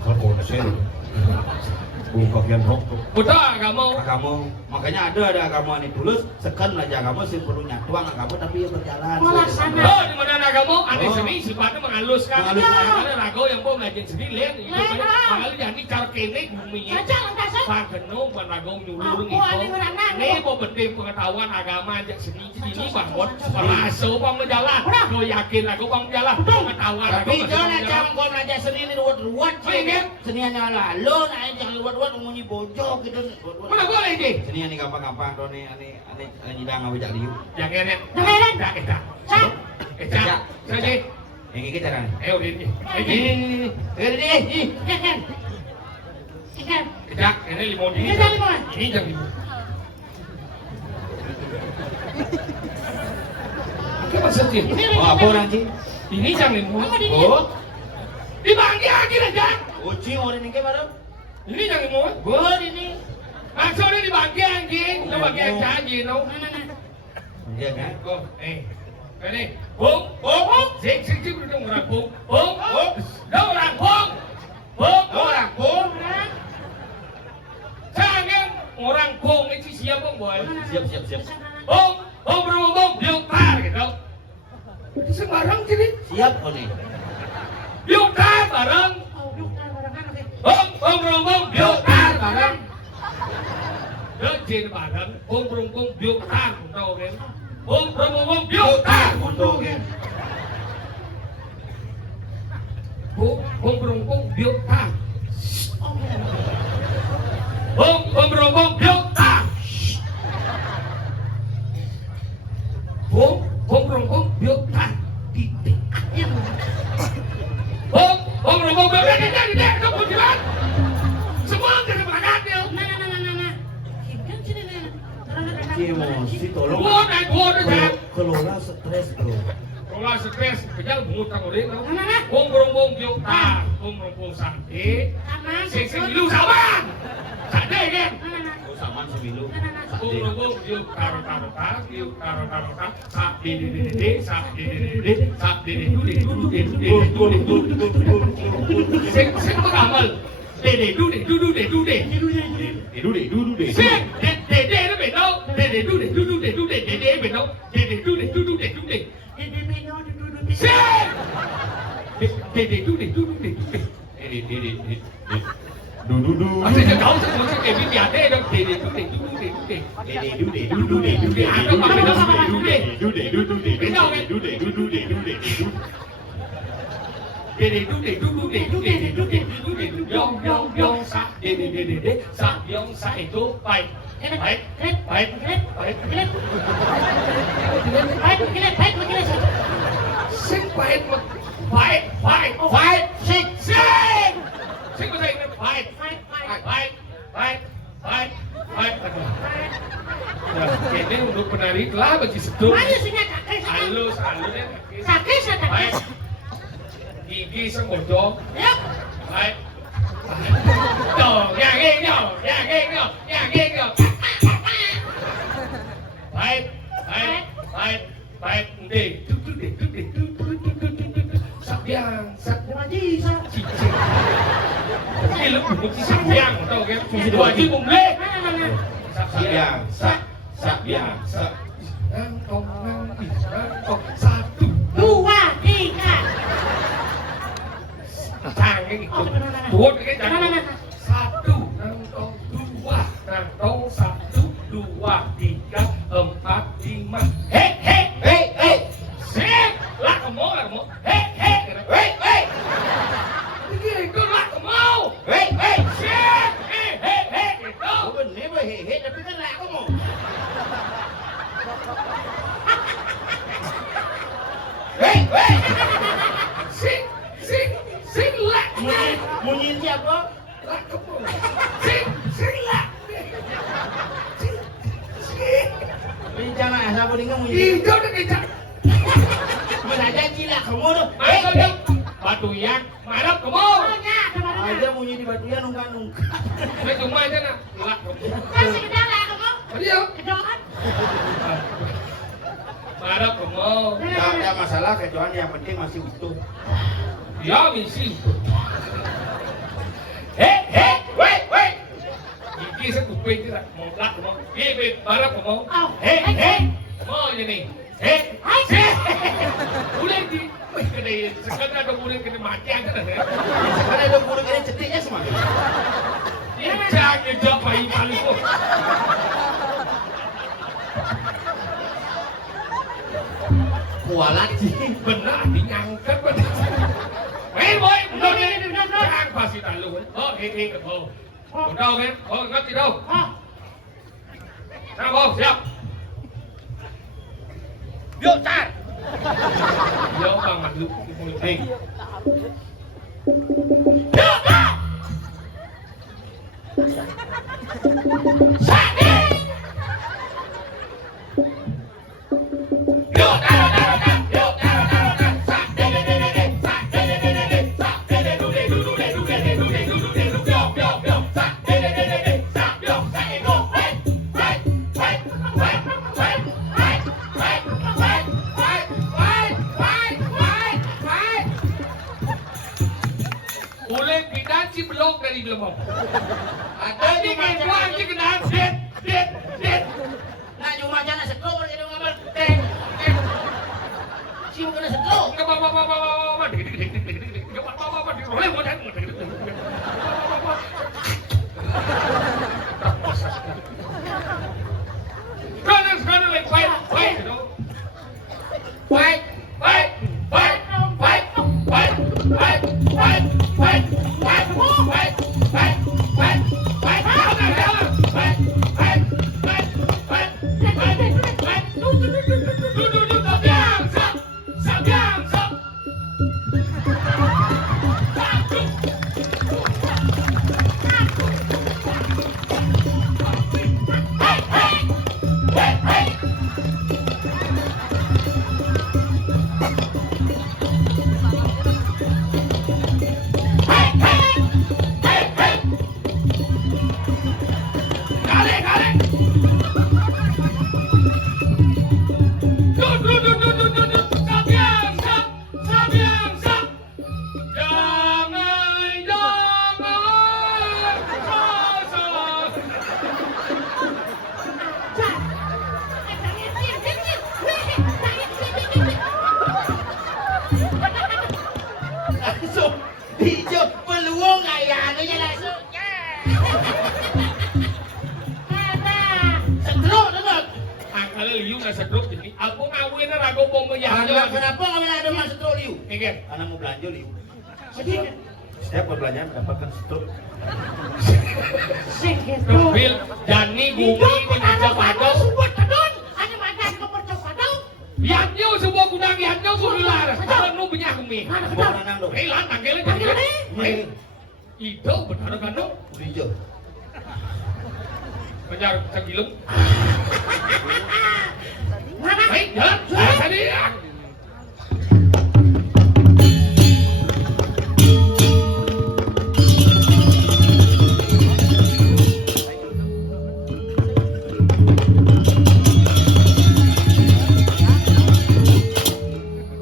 Kalau konsen. Bagian rokok. Betul agama. Agama, makanya ada agama nih tulus, sekan aja agama sih perlu nyatuang agama tapi ya berjalan. Melaksana. Oh, di mana agama? Ada Oh. seni sifatnya menghaluskan. Menghaluskan. Ada ragu yang mau belajar sendiri lihat. Makanya jadi cara kene bumi. Saja langkah saya. Pak Genung, Pak Ragu nyulur Aku gitu. ada berangan. Ini mau penting pengetahuan agama aja seni ini bangun. Merasa bang menjalan. Kau yakin aku bang menjalan. Pengetahuan aku Tapi jangan aja kau aja seni ini ruwet-ruwet. Oh, iya? Seniannya lalu, nah jangan ruwet-ruwet ngomongin bojok gitu. Mana boleh ini? Seni ini gampang-gampang tuh nih, aneh nyidang apa jak liu. Yang ini. Dengerin. Kita. Cak. Kita. Saja. Yang kita kan. Udah ini. Ini. Ikan. Ikan. Kita. Ini limau ini. Ini limau. Ini jangan limau. Apa maksudnya? Oh, apa orang sih? Ini jangan limau. Apa di Oh, Dibagi lagi aja. uci orang ini ke mana? Ini jangan limau. Gua ini. Maksudnya dibagi anjing. Lo bagi aja anjing. No. Iya kan? Oh, ini. Bung. Sik udah orang bung. Bung. Dah orang bung. Orang pun. Jangan orang bung itu siapa boy? Siap. Bung, biutar gitu. Itu sembarang jadi. Siap kau nih. Biutar bareng. Oh, bukan barangan oke. Bung, biutar bareng. Dejin bareng. Bung, biutar. Tahu kan? Bung, biutar. Untuk kan? Bung, biutar. Oh, bukan. Bung, biutar. Bung, biutar. Titik. Bung, biutar. Titik. Kamu jalan. Semua dari belakang dia. Nah. Ikan sini nih. Emosi tolong. Gua naik. Kelola stres bro. Kalau stres, kejal ngutang udah tau. Nah. Bung, biutar. Bung, sakit. Kanan. Sing lu sama. Sadar kan? Nah. Saman semilu. Bung, biuk taro sak di sing mengamal dede sing dede benau Ini meno duduk di sing dede Du. Asal kau tu macam Kevin Biade dok dede. Ini untuk penari lah bagi seduh. Ayo sini kakek. Halus deh. Sakit sakit. Baik. Gigi semodong. Ya. Baik. Tuh, yang ini. Baik. Sabiang, Haji sa. cicing. Ini lu bukan si sabiang, tau kan? Fungsi dua haji bumble. Sabiang, Satu. 2 3. Canggih gitu. Dua pakai jangan. Satu, nangkong, dua, nangkong, 1, 2, 3, 4, 5. Hei. Sip. Lah kamu. Hei. Itu lah kamu. Sip. Hei. Itu. Bener hehe tapi kan lah kamu. Sing lah. Munyin siapa? Lah kamu. Sing lah. Rencana siapa nih kamu? Hijau udah kecap. Mana janji lah kamu tuh. Batuyan, marap kamu. Oh ya, ada Aja munyi di batunya nungka. Saya cuma aja nak. Lah kamu. kan sekedar lah kamu. Ayo. Kedoan. Marap kamu. Tidak ada masalah kecuali yang penting masih utuh. Ya misi. Wait. Gigi saya kuping tidak mau lah kamu. Gigi marap kamu. Mau jadi. Boleh di. Sekarang ada boleh kena mati aja dah. Sekarang ada burung ini cetiknya semua. Jangan jawab bayi malu kok. Kualat sih. Benar diangkat benar. Boy, benar ni. Jangan pasti tak lu. Oh, Udah kan? Oh, ngerti dah. Nah, bos, siap. Yuk, car. Yo, bang malu di politik. Yuk, car. Boleh pindah si blok dari belum. Ada di kedua si kenal dit. Nah cuma jangan setruk gitu ngamal. Si bukan setruk. Ke bawah. Sekarang like fight. Go! liu na sedruk jadi aku ngawin na rago pembayar Kenapa kami ada mas stroke liu? Ingat Karena mau belanja liu. Sedih. Setiap perbelanjaan mendapatkan stroke. Sing gitu. Bil Dani Gumi dengan Padau Subut tedon. Hanya makan ke percok padau. Yanyo sebuah kunang yanyo sulilar kalau nu punya kami Mana Bawa kedap? nanang dong. Lan tangkelnya Tangkelnya jadi nih. itu benar kan nu Hijau. kejar cagilum Mana? baik jalan tadi ya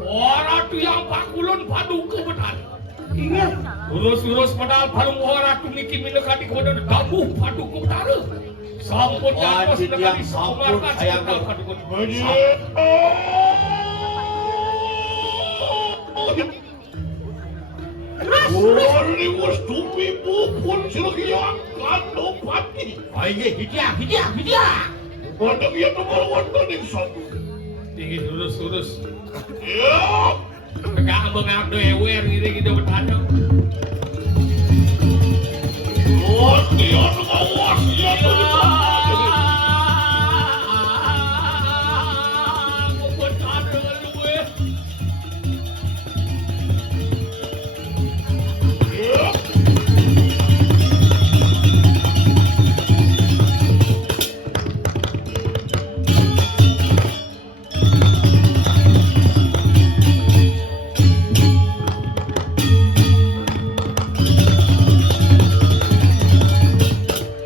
orang tuh yang pakulun paduku benar Iya. urus-urus padahal baru orang tuh niki minekati kepada damu paduku benar sampun Wah, jatuh Jitiang, sinekati sampun, samarkan sayang. sebentar paduku Wali was tumibo pun sila kandung pati. Ayo, hijau. Bandang yan naman wanda ng sabu. tinggi urus-urus Ya! Kagambang-ambang do ewer gitu benar Wali yan naman yan. Ya!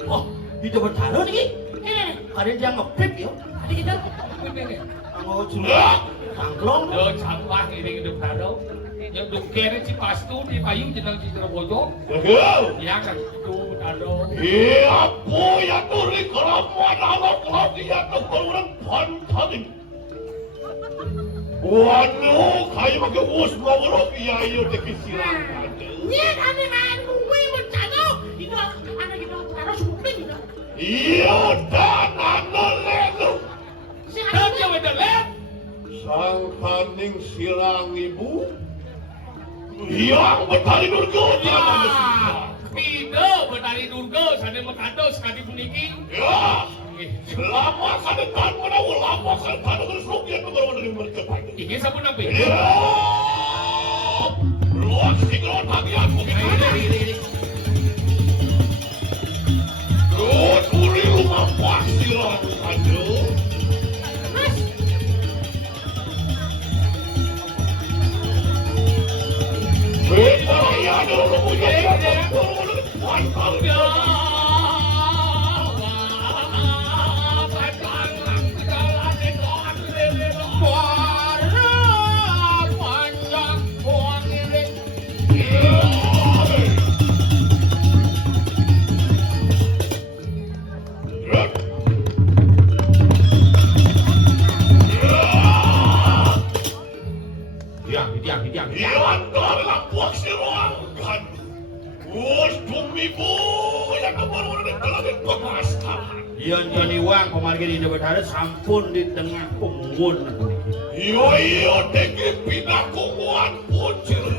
Oh, hijau bertaruh nih. Ini. Ada yang ngepip ya. Ada gitu. Anggo sulit. Angklong. Yo sampah gitu benar yang dukere si pastu di payung jenang citra bojo Ya! ya kan itu benar Ya po ya turi keramuan alam kelabian ng orang pantanin. Wano kayo mag-uus mawalong iyayo na kisilang Iya, kami main bumi bencana. Itu ada gitu. Taruh subupin gitu. Iyo danan na lelo. Sing dan ada. yang benar leh Sang kaning silang ibu. Yang betali nurgo ya danan pide betari durga sana mekado sekali puniki Ya! Lama kadetan mo na lama kadetan ng slugyan mo gawin ng merkepan. iki sabun apa Ya! Luwag siguro tagyan mo ini Doon uli lumampas sila ano? Mas. Beta yan ang lumuyang yan ang pantal ya Hijau. Iyan dalang buwak si Ruangkan. Us tumibo yang kebaruan ng talagang pamastahan. Iyon Johnny Wang pemargi di Jawa Barat sampun di tengah punggun. Iyo tegi pinakumuan pun sila.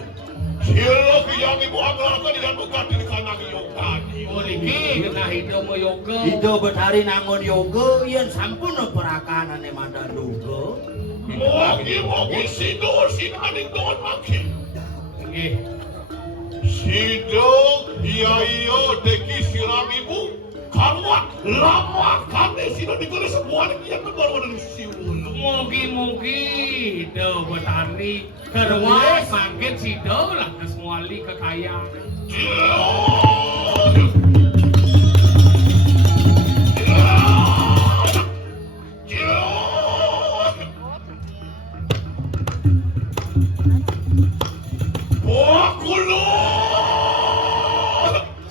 Sila kiyang ibu anglakan dengan bukati di kanang iyong tadi. Niki kena hidup mo yoga Itu betari nangon yoga iyon sampun perakanan yang mada duga. Mogi-mogi sido sinaning doon makin. nggih Sido iyo tegi silang ibu. Kalwak lama kami sila ditulis sebuah yang kebaruan dari siwul. mugi-mugi do betari kerwas mangkin sido lah kesuali kekayaan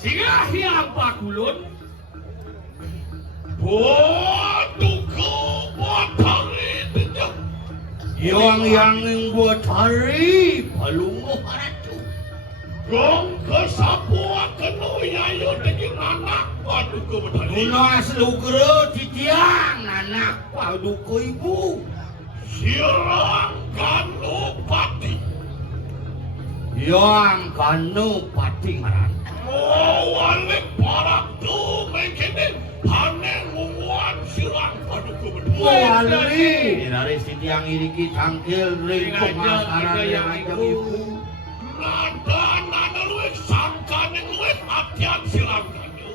Singa yang pakulun Yang buat hari palungo haratu. Gong kesapuan kenuyayo dengan anak paduka betari. Lunas lugre titiang nanak paduka ibu. Sirang Ganupati. Yang kanu pati ngaran. Mawalik parak tu mengkene haneng mumuan sirang paduka betari. Wali dari titiang iriki tangkil ringkung akaran yang ajak ibu. Nada luwih sangkane luwih atian sirang Ganu.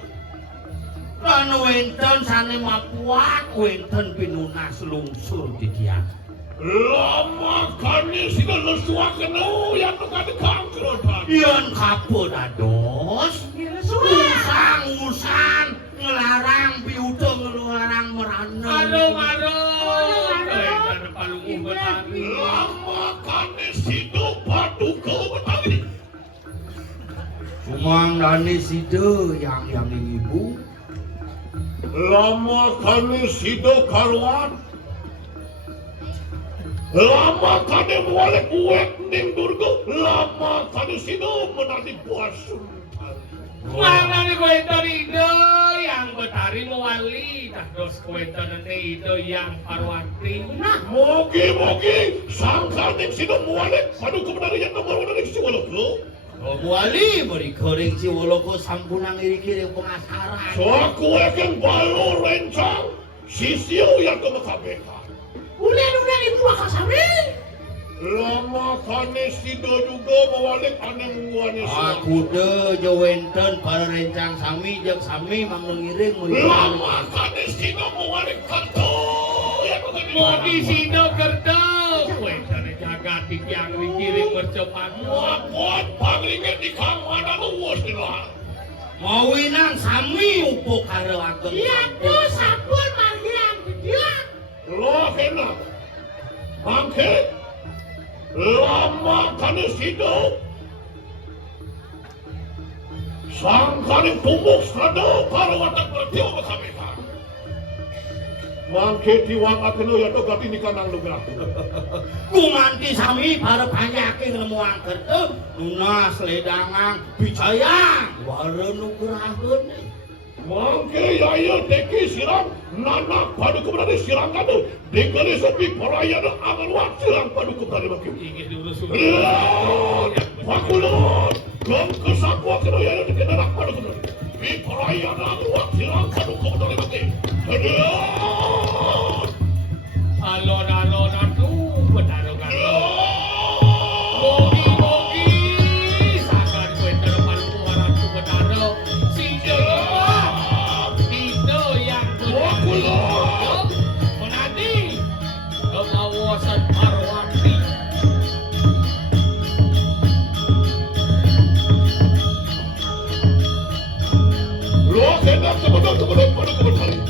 Lan wenten sane makuat wenten pinunas lungsur titiang. Lama kani sida lesuaken yang kani kangkrotan. Yen kapun ados usang-usan ngelarang piutuh ngelarang merana. Aduh, dari palung betari. Lama kani sida paduka betari. Sumang dani sida yang ibu. Lama kani sida karuan. Lama kani mualik uwek ning durga. Lama kani sida menadi puasun. Mana ni kuenta ide yang betari mewali, dah dos kuenta nanti ide yang parwati. Mogi-mogi sangka ning sida mualik paduka betari yang nomor 1 ning Siwaloko. Wali meri kering Siwaloko sampunang iriki ring pengasaran. So aku akan balu rencang sisiu yang kemakabeka. Ulen ibu makasami. Lama kane sida juga mewalik aneh muane Aku de jawenten para rencang sami jeung sami mamnu ngiring meri. Lama kane sida mewalik kanto yang Mau di sini kerja, kuenta ni jaga tiang dikirim bercepat. Muat panglingan di kamana luas dilah. Mawinang sami upo karewakeun. Iya tuh sabun manggilan dia. Lo kena bangke lama kane sida sangkane tumbuk sada karawatan bertiwa bekameka. Mangke tiwang akeun ya do gati ni kanang lugrah. Kumanti sami para panyake lemuang kerteu lunas ledangang bicayang ware nugraheun. Mangke yaya teki sirang nanak paduka berada sirang kadu dikali sopi perayaan amalwat sirang paduka berada makin. Ingin diurus urus. Pakulon gom kesakwa kena yaya teki nanak paduka berada di perayaan amalwat sirang paduka berada makin. Alon-alon aduh benar kan. Mogi-mogi sangat kuenta depan orang tu benar. Sinjil menadi kebawasan Parwati. Lo kena kebetulan pada kebetulan.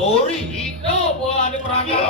Ori Itu buat perangkat.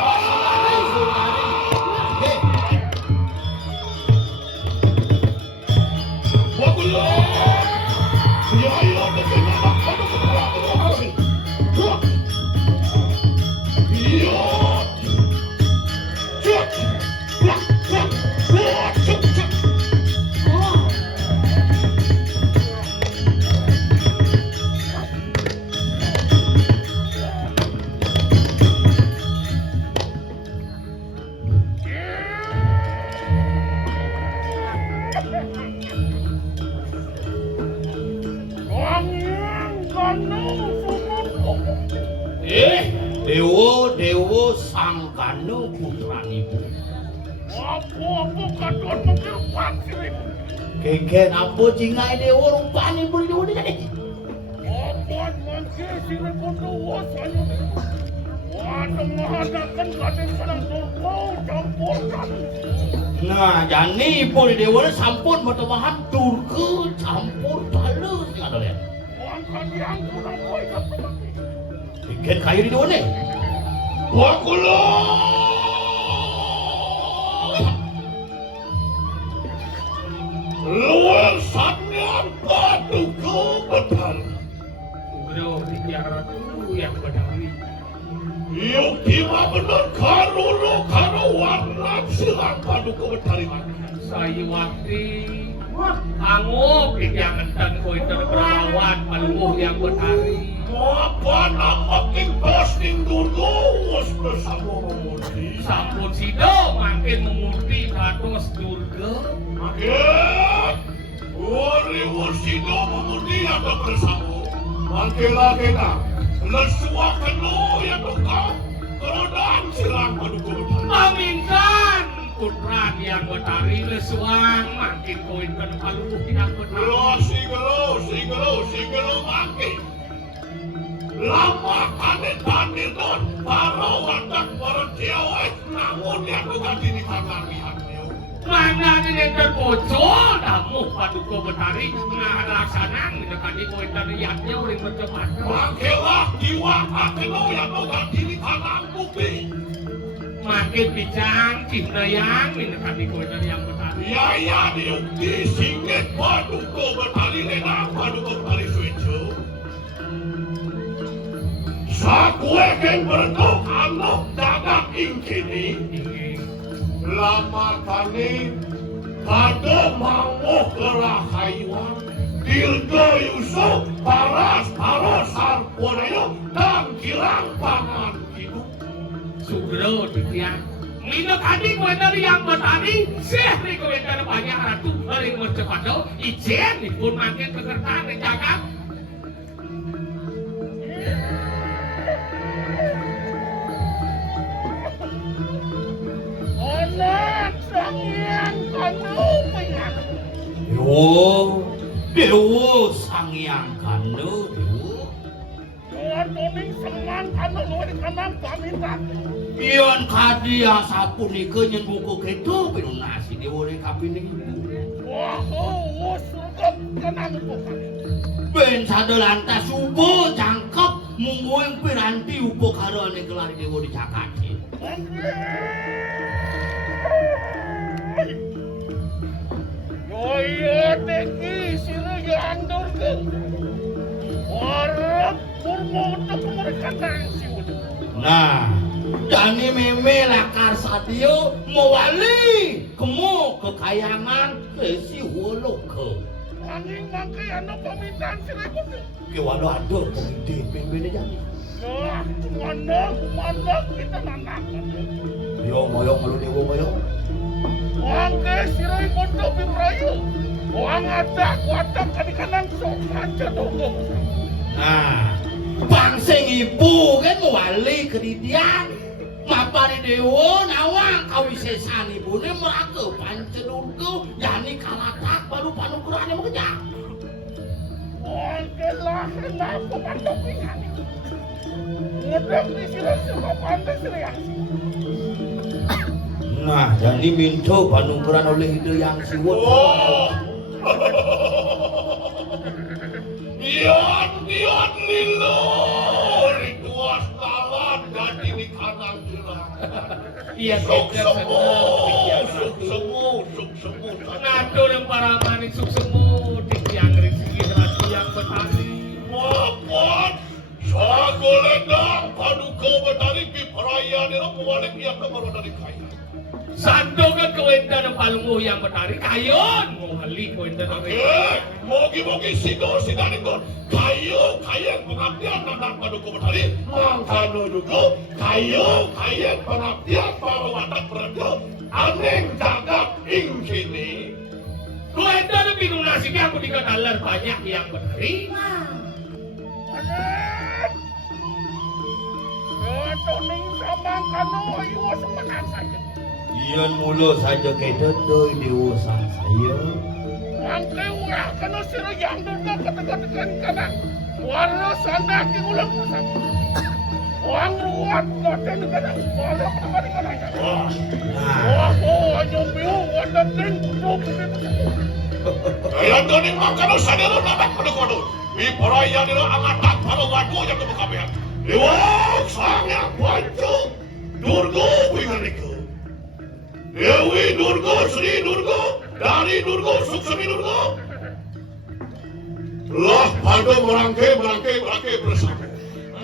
Dewa sang kanu putra ibu. Apa kadon mengirpat sirimu. Keken apa jingai dewa rupane beliau ni kan? Apaan mangke sirimu luas ayo. Wana mengadakan kadang kadang turkau campurkan. Nah, jani pun dewa sampun bertemahan turke campur talus nggak ada lihat. Wangkan yang kurang boleh dapat. Keken kayu di dewa ni. Wakulah. luar sangat paduka betari. Bro, tiga ratu yang berdari. Yukima bener karo warna silang paduka betari. Saya waktu angop yang entan koiter berawan maluh yang berdari. Apa namakin posting durgo was bersama mengundi. Sampun sido makin mengundi patos durga. Makin Uri Wursido mengundi atau bersama. Makin lagi nak lesua kenu yang tukang kerodaan silang paduka betari. Aminkan putran yang berdari lesuang makin koiter maluh yang berdari. Sigelo makin. Lama kanin pandir don, baru watak para cewek, namun yang bukan ini karena lihatnya. Mana ni nenter bocor, namu paduka betari nah laksanang mendekati koiter lihatnya oleh bercepat. Makelah jiwa kakelo yang bukan ini karena bukti. Makin bijang cinta yang mendekati koiter yang betari. Ya diukti singit paduka betari lenang paduka betari suicu. Sakue keng bertuk anak dagang ingkini. Lama kani kado manguh kerah haywan. Dirgo Yusuf paras sarponeyo dan kirang pangan hidup. Sugro dikian. Mendekati koiter yang betari, sehri koiter banyak ratu paling bercepat ijen pun makin pekerjaan dijaga. Anak sangian kanu pengat. Dewa sang yang kanu dewa. Luar toning seman kanu luar kanan paminta. Ion kadia sapunika nyen buku keto pinunasi dewa ning kapining ibu. Wah, surga kanan bukan. Ben sadelanta subuh cangkep mungguing piranti upo karo ane kelar dewa dicakati. Yoyo teki sira yang dorke. Warap kurmo untuk mereka nangsi. Nah, dani meme lakar sadio mewali kemu kekayangan kesi woloke. Angin mangke anu pamitan sira kudu. Ke walo adur pemide pembene jani. Wah, mandang kita nanang. Yo moyo malu dewa moyo. Wangke sira bondo bimrayu. Wang ada kuatak kadikanang sok aja donggo. Nah, bangsing ibu kan mewali kedidian. Mapari dewa nawang kawisesan ibune merake pancedurku yani kalatak baru panukurane mekejak. Wangke lah kenapa mandang ingani. Ngedang di sira-sira pantai sira. Nah, jadi minto panukuran oleh ide yang siwot. Dian lilo rituas talan dan ini kanan kira. Iya, Suk kita semu. Nado yang para manik suk semu tiang rezeki ratu yang betari. Maafkan, saya golendang paduka betari di perayaan ini mewalik yang kemaru dari kaya. Sandokan koiter ng palungo yang betari kayon mali koiter ng Mogi-mogi sido-sidanin ko. Kayo pengabdian ng paduka betari. Mangkano dugo, kayo pengabdian para watak beradyo. Aneng jagat ingkini. koiter ng pinunasi niya ako di kadalar banyak yang betari. Anak. Toning sama kanu iwas menang saja. Iyan mulo saja kita doy dewa sang saya. Angke urah kanu sira yang dorke ketekan kanan. Warna sandak di ulang pusat. Wang ruat kote negara. Wala kemari kanan. Nah, Wah, nyombiu wadah ting kudu. Ayan doning mangkano sadero namak paduka. Di perayaan ini angatak para wadu yang kebakabihan. Dewa sangat wajib. Durgo pinganiku. Dewi Durgo, Sri Durgo, dari Durgo Suksemi Durgo. Lah pada merangkai bersama.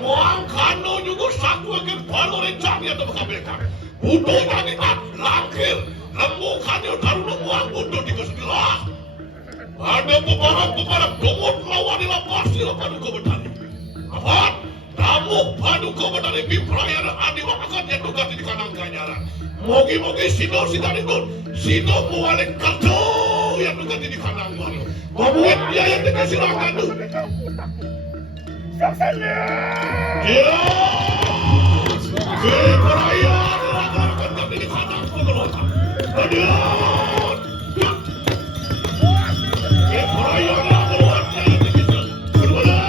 Muang kano juga satu akan baru rencana atau mengabaikan. Butuh nyanyikan langkir. Lemukannya taruh muang butuh di kesebelah. Ada pemarap dumut lawan di lapas di paduka betani. Apa? Ramu paduka betani biprayana adi wakakan yang tugas di kanang ganjaran. Mogi-mogi sino mualik kerja yang tugas di kanang baru. Membuat dia yang tidak silakan tu. Saksanya. Ya. Biprayana akan di kanang pengelola. Adian. Biprayana keluar yang tidak berbola.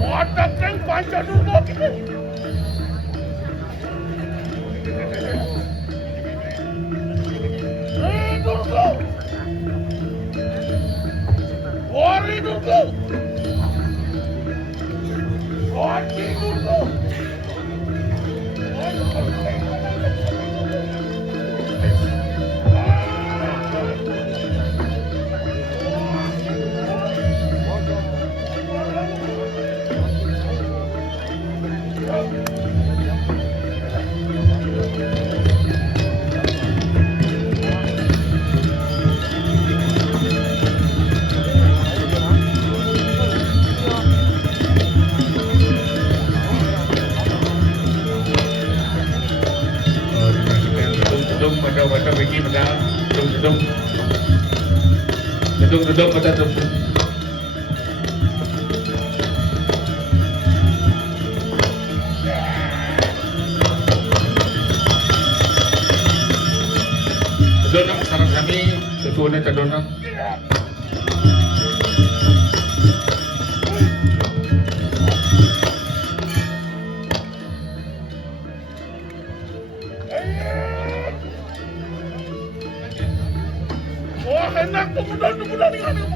Watak yang panjang dulu kita. Durgo. Wari Durgo. Wari Durgo. Duduk pada tubuh. Tadonang sarang kami, susunod tadonang. Wah, enak tuh mudah dengan ini.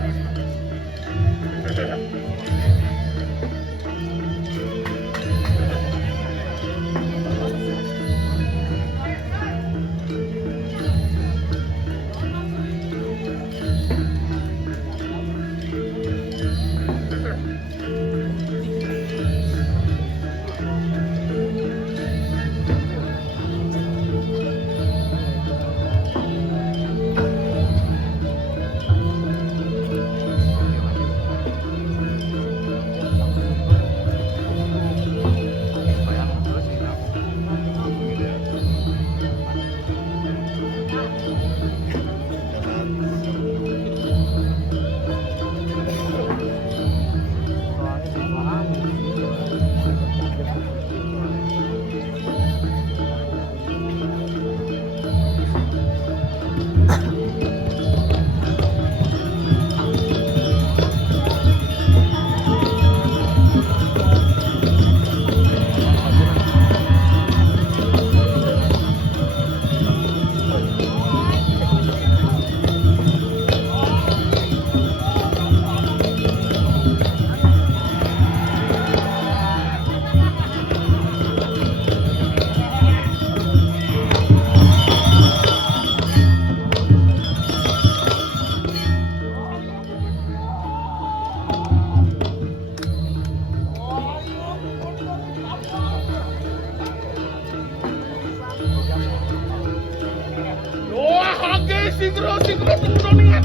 Sigro tunggu dengan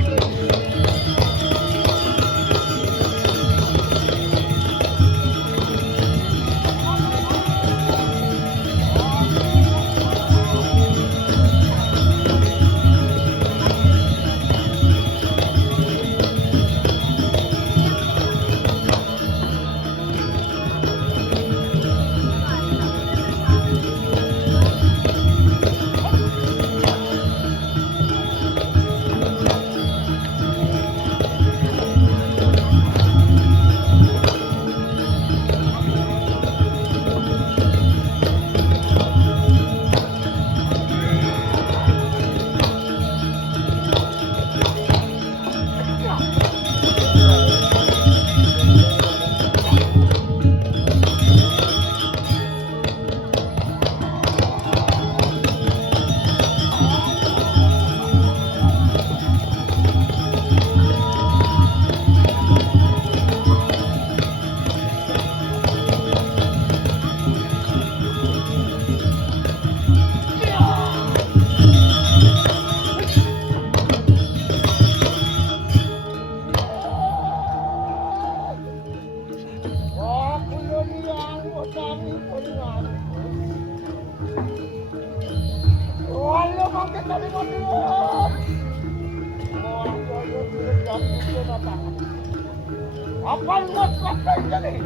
Apa lu pakai jadi?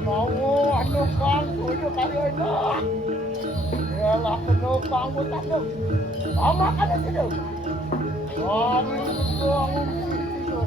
Mau anu kang tujuh kali itu. Yalah penuh kang buat tu. Sama kan itu. Kami berjuang untuk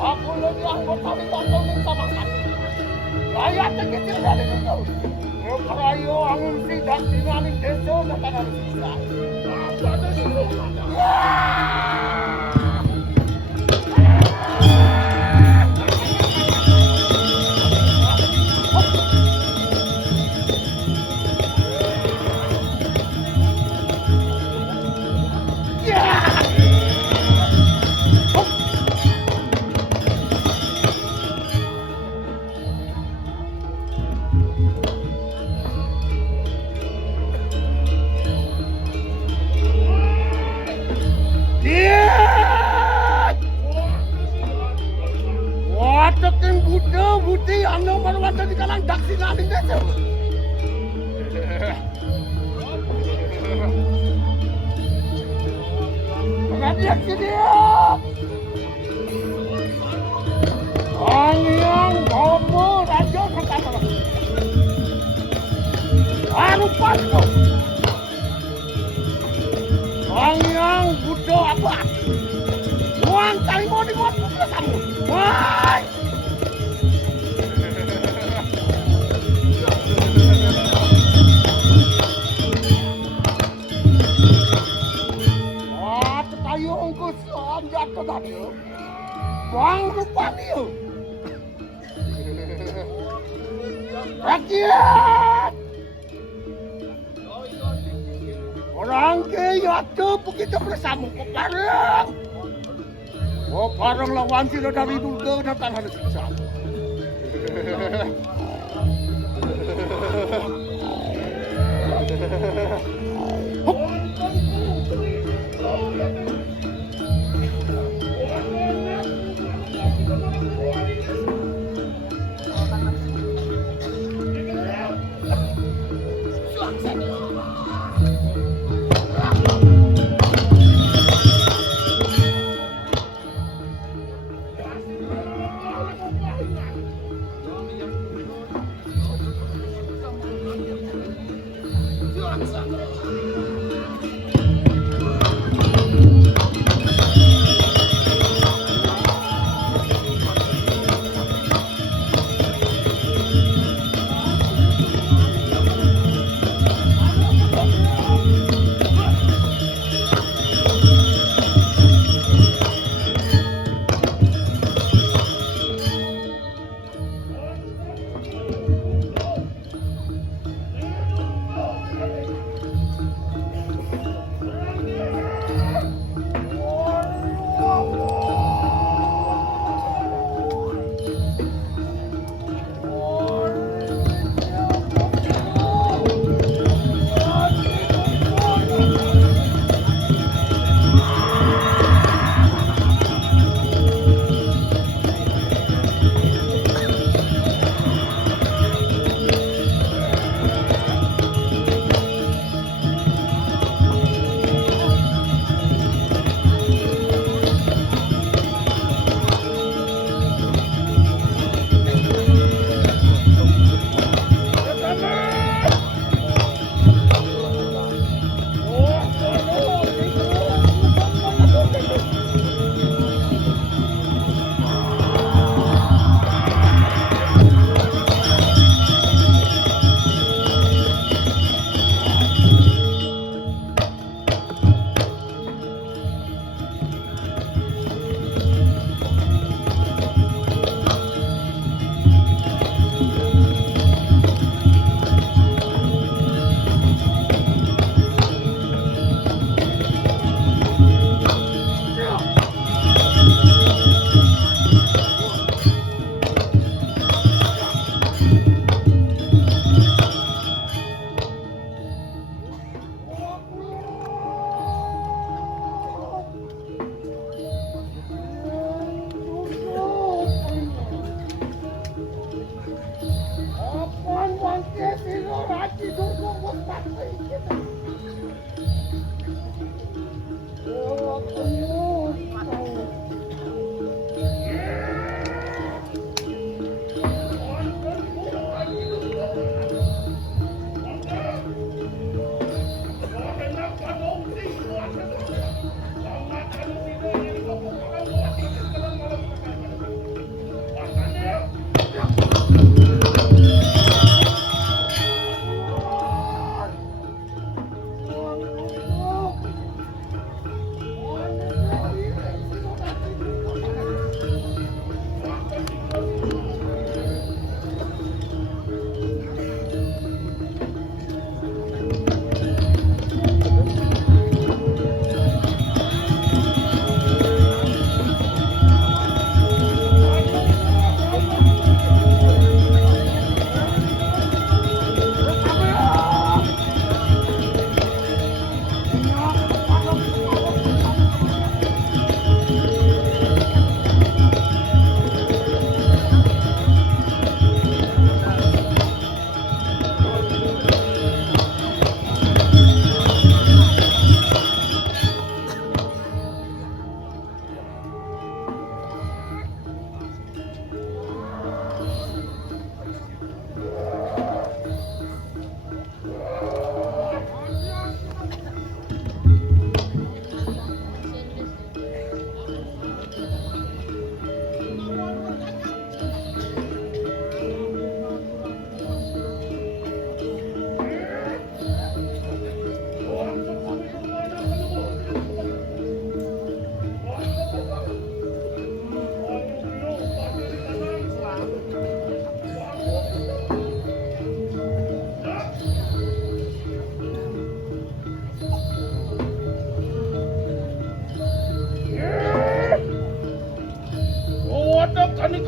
aku lagi anggota di kantor minta makan. Rakyat kecil dari itu. Kerayu angin tidak dinamin desa makan harus bisa. Apa ada suruh makan? Watakin Buddha Budi anu marwata di kalang daksi namin desa. Pengajian dia. Ang bobo raja sekata. Arupan tu. Ang Buddha apa? Uang kali mau dibuat ke kamu. Wah. Wah, tayo ongkos anda ke tadi. Uang rupa dia. Rakyat. Orang kaya tu begitu bersama keparang. Oh, parang lawan sila dari dulu datang harus bisa.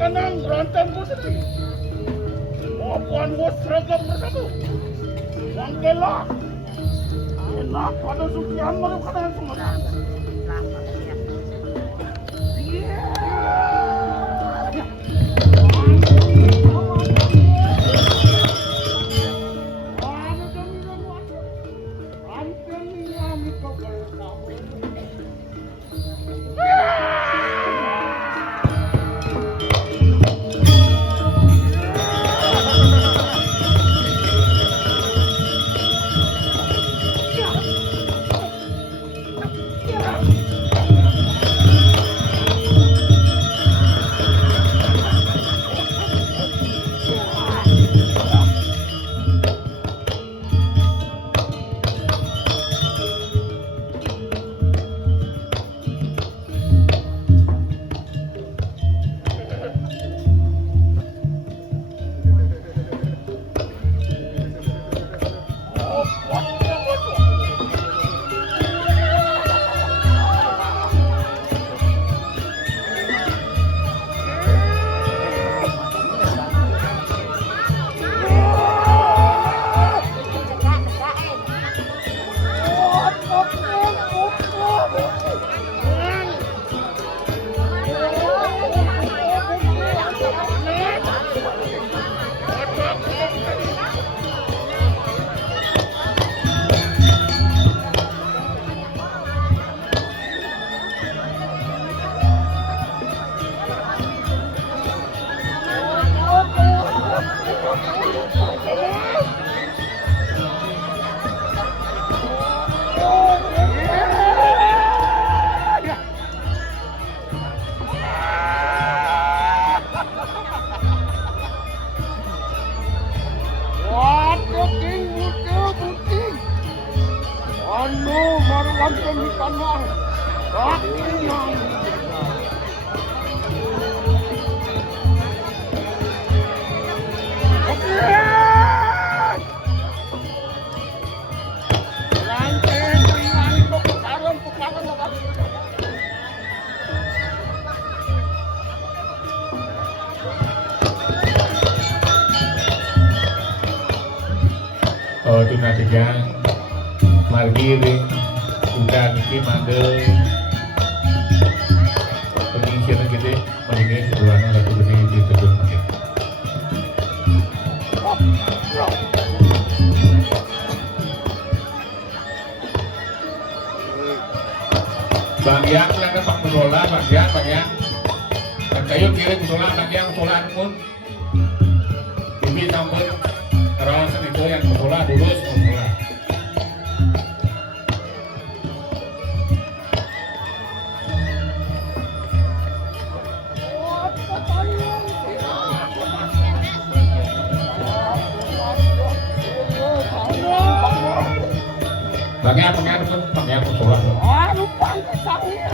Kanang rantan ko sendiri. Mapuan mo seragam bersama. Yang gelap. Enak pada sukian baru kadang semua. Tunadigan margi ring udah niki manggil pengisian gede mendingan keduanya ratu gede di gedung mungkin. bagian mulai pak musola bagian dan kayu kirim musola bagian musola pun bibi sampai rawasan itu yang musola lurus musola. Bagian musola. Lupa saya.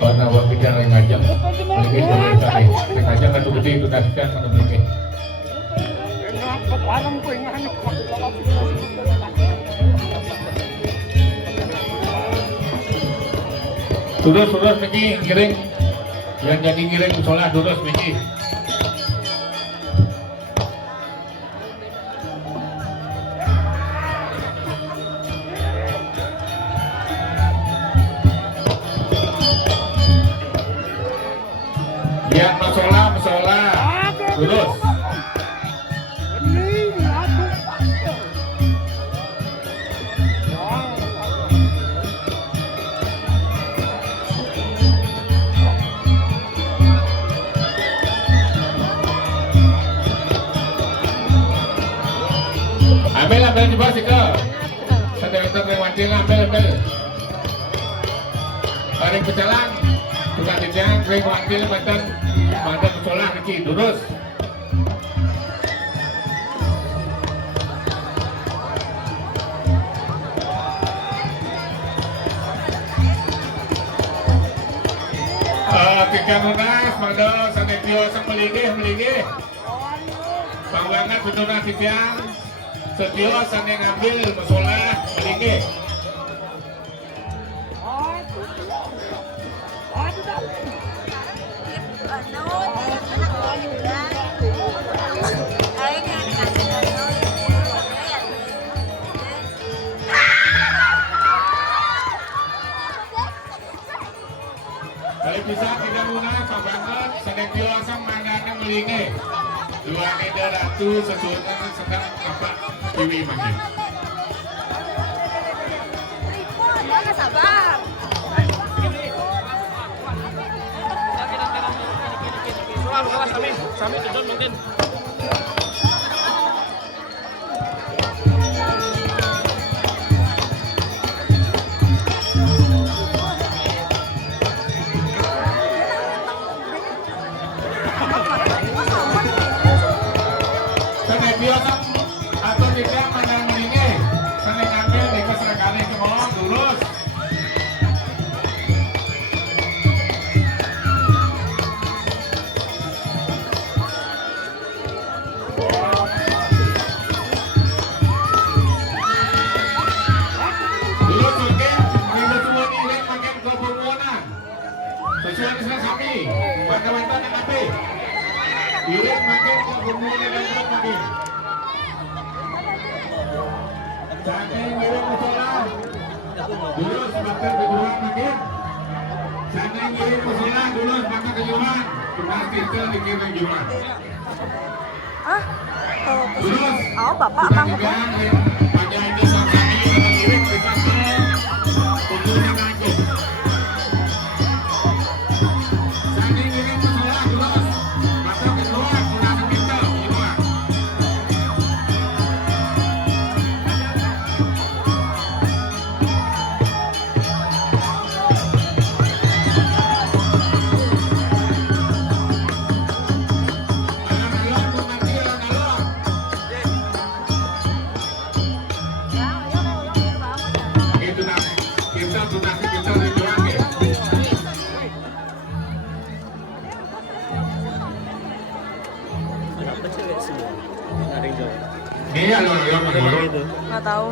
Karena buat bicara yang ngajak, lagi dari tadi, ngajak kan gede itu tadi kan sana beli. Terus Miki ngiring, yang jadi ngiring musola terus Miki. Yang musola, terus. Ambil juga sih ke. Sedang lewati ambil. Ada pecalang, tukang dijang, lewati mantan musola Niki terus. Tiga lunas, mangga sanetio sang melinggih. Panglangan benunas titiang. Setio sang yang ngambil musola melinggih. Kalau bisa tidak lunas, panglangan sanetio sang mandangan melinggih. Dua meter ratu sesuatu sedang apa Dewi makin. Sabar. Sami tudon mungkin. Biasa atau tidak mandang ini, sana ngambil di keseragane ke bawah lurus. Lurus oke, minggu semua ini pakai keperluan. Sesuai dengan kami, bantuan yang apa? Irit pakai keperluan dan kami. Saking ngirim musola, lurus makan kejuruan makin. Saking ngirim musola, lurus makan kejuruan. Benar kita dikirim kejuruan. Lurus. Oh, Bapak Kita kamu kan? Panja ini sampai ini ngirim dikasih untuknya ngaku. Saking ngirim musola, lurus makan kejuruan. Benar kita kejuruan. Iya, lo Nggak tahu.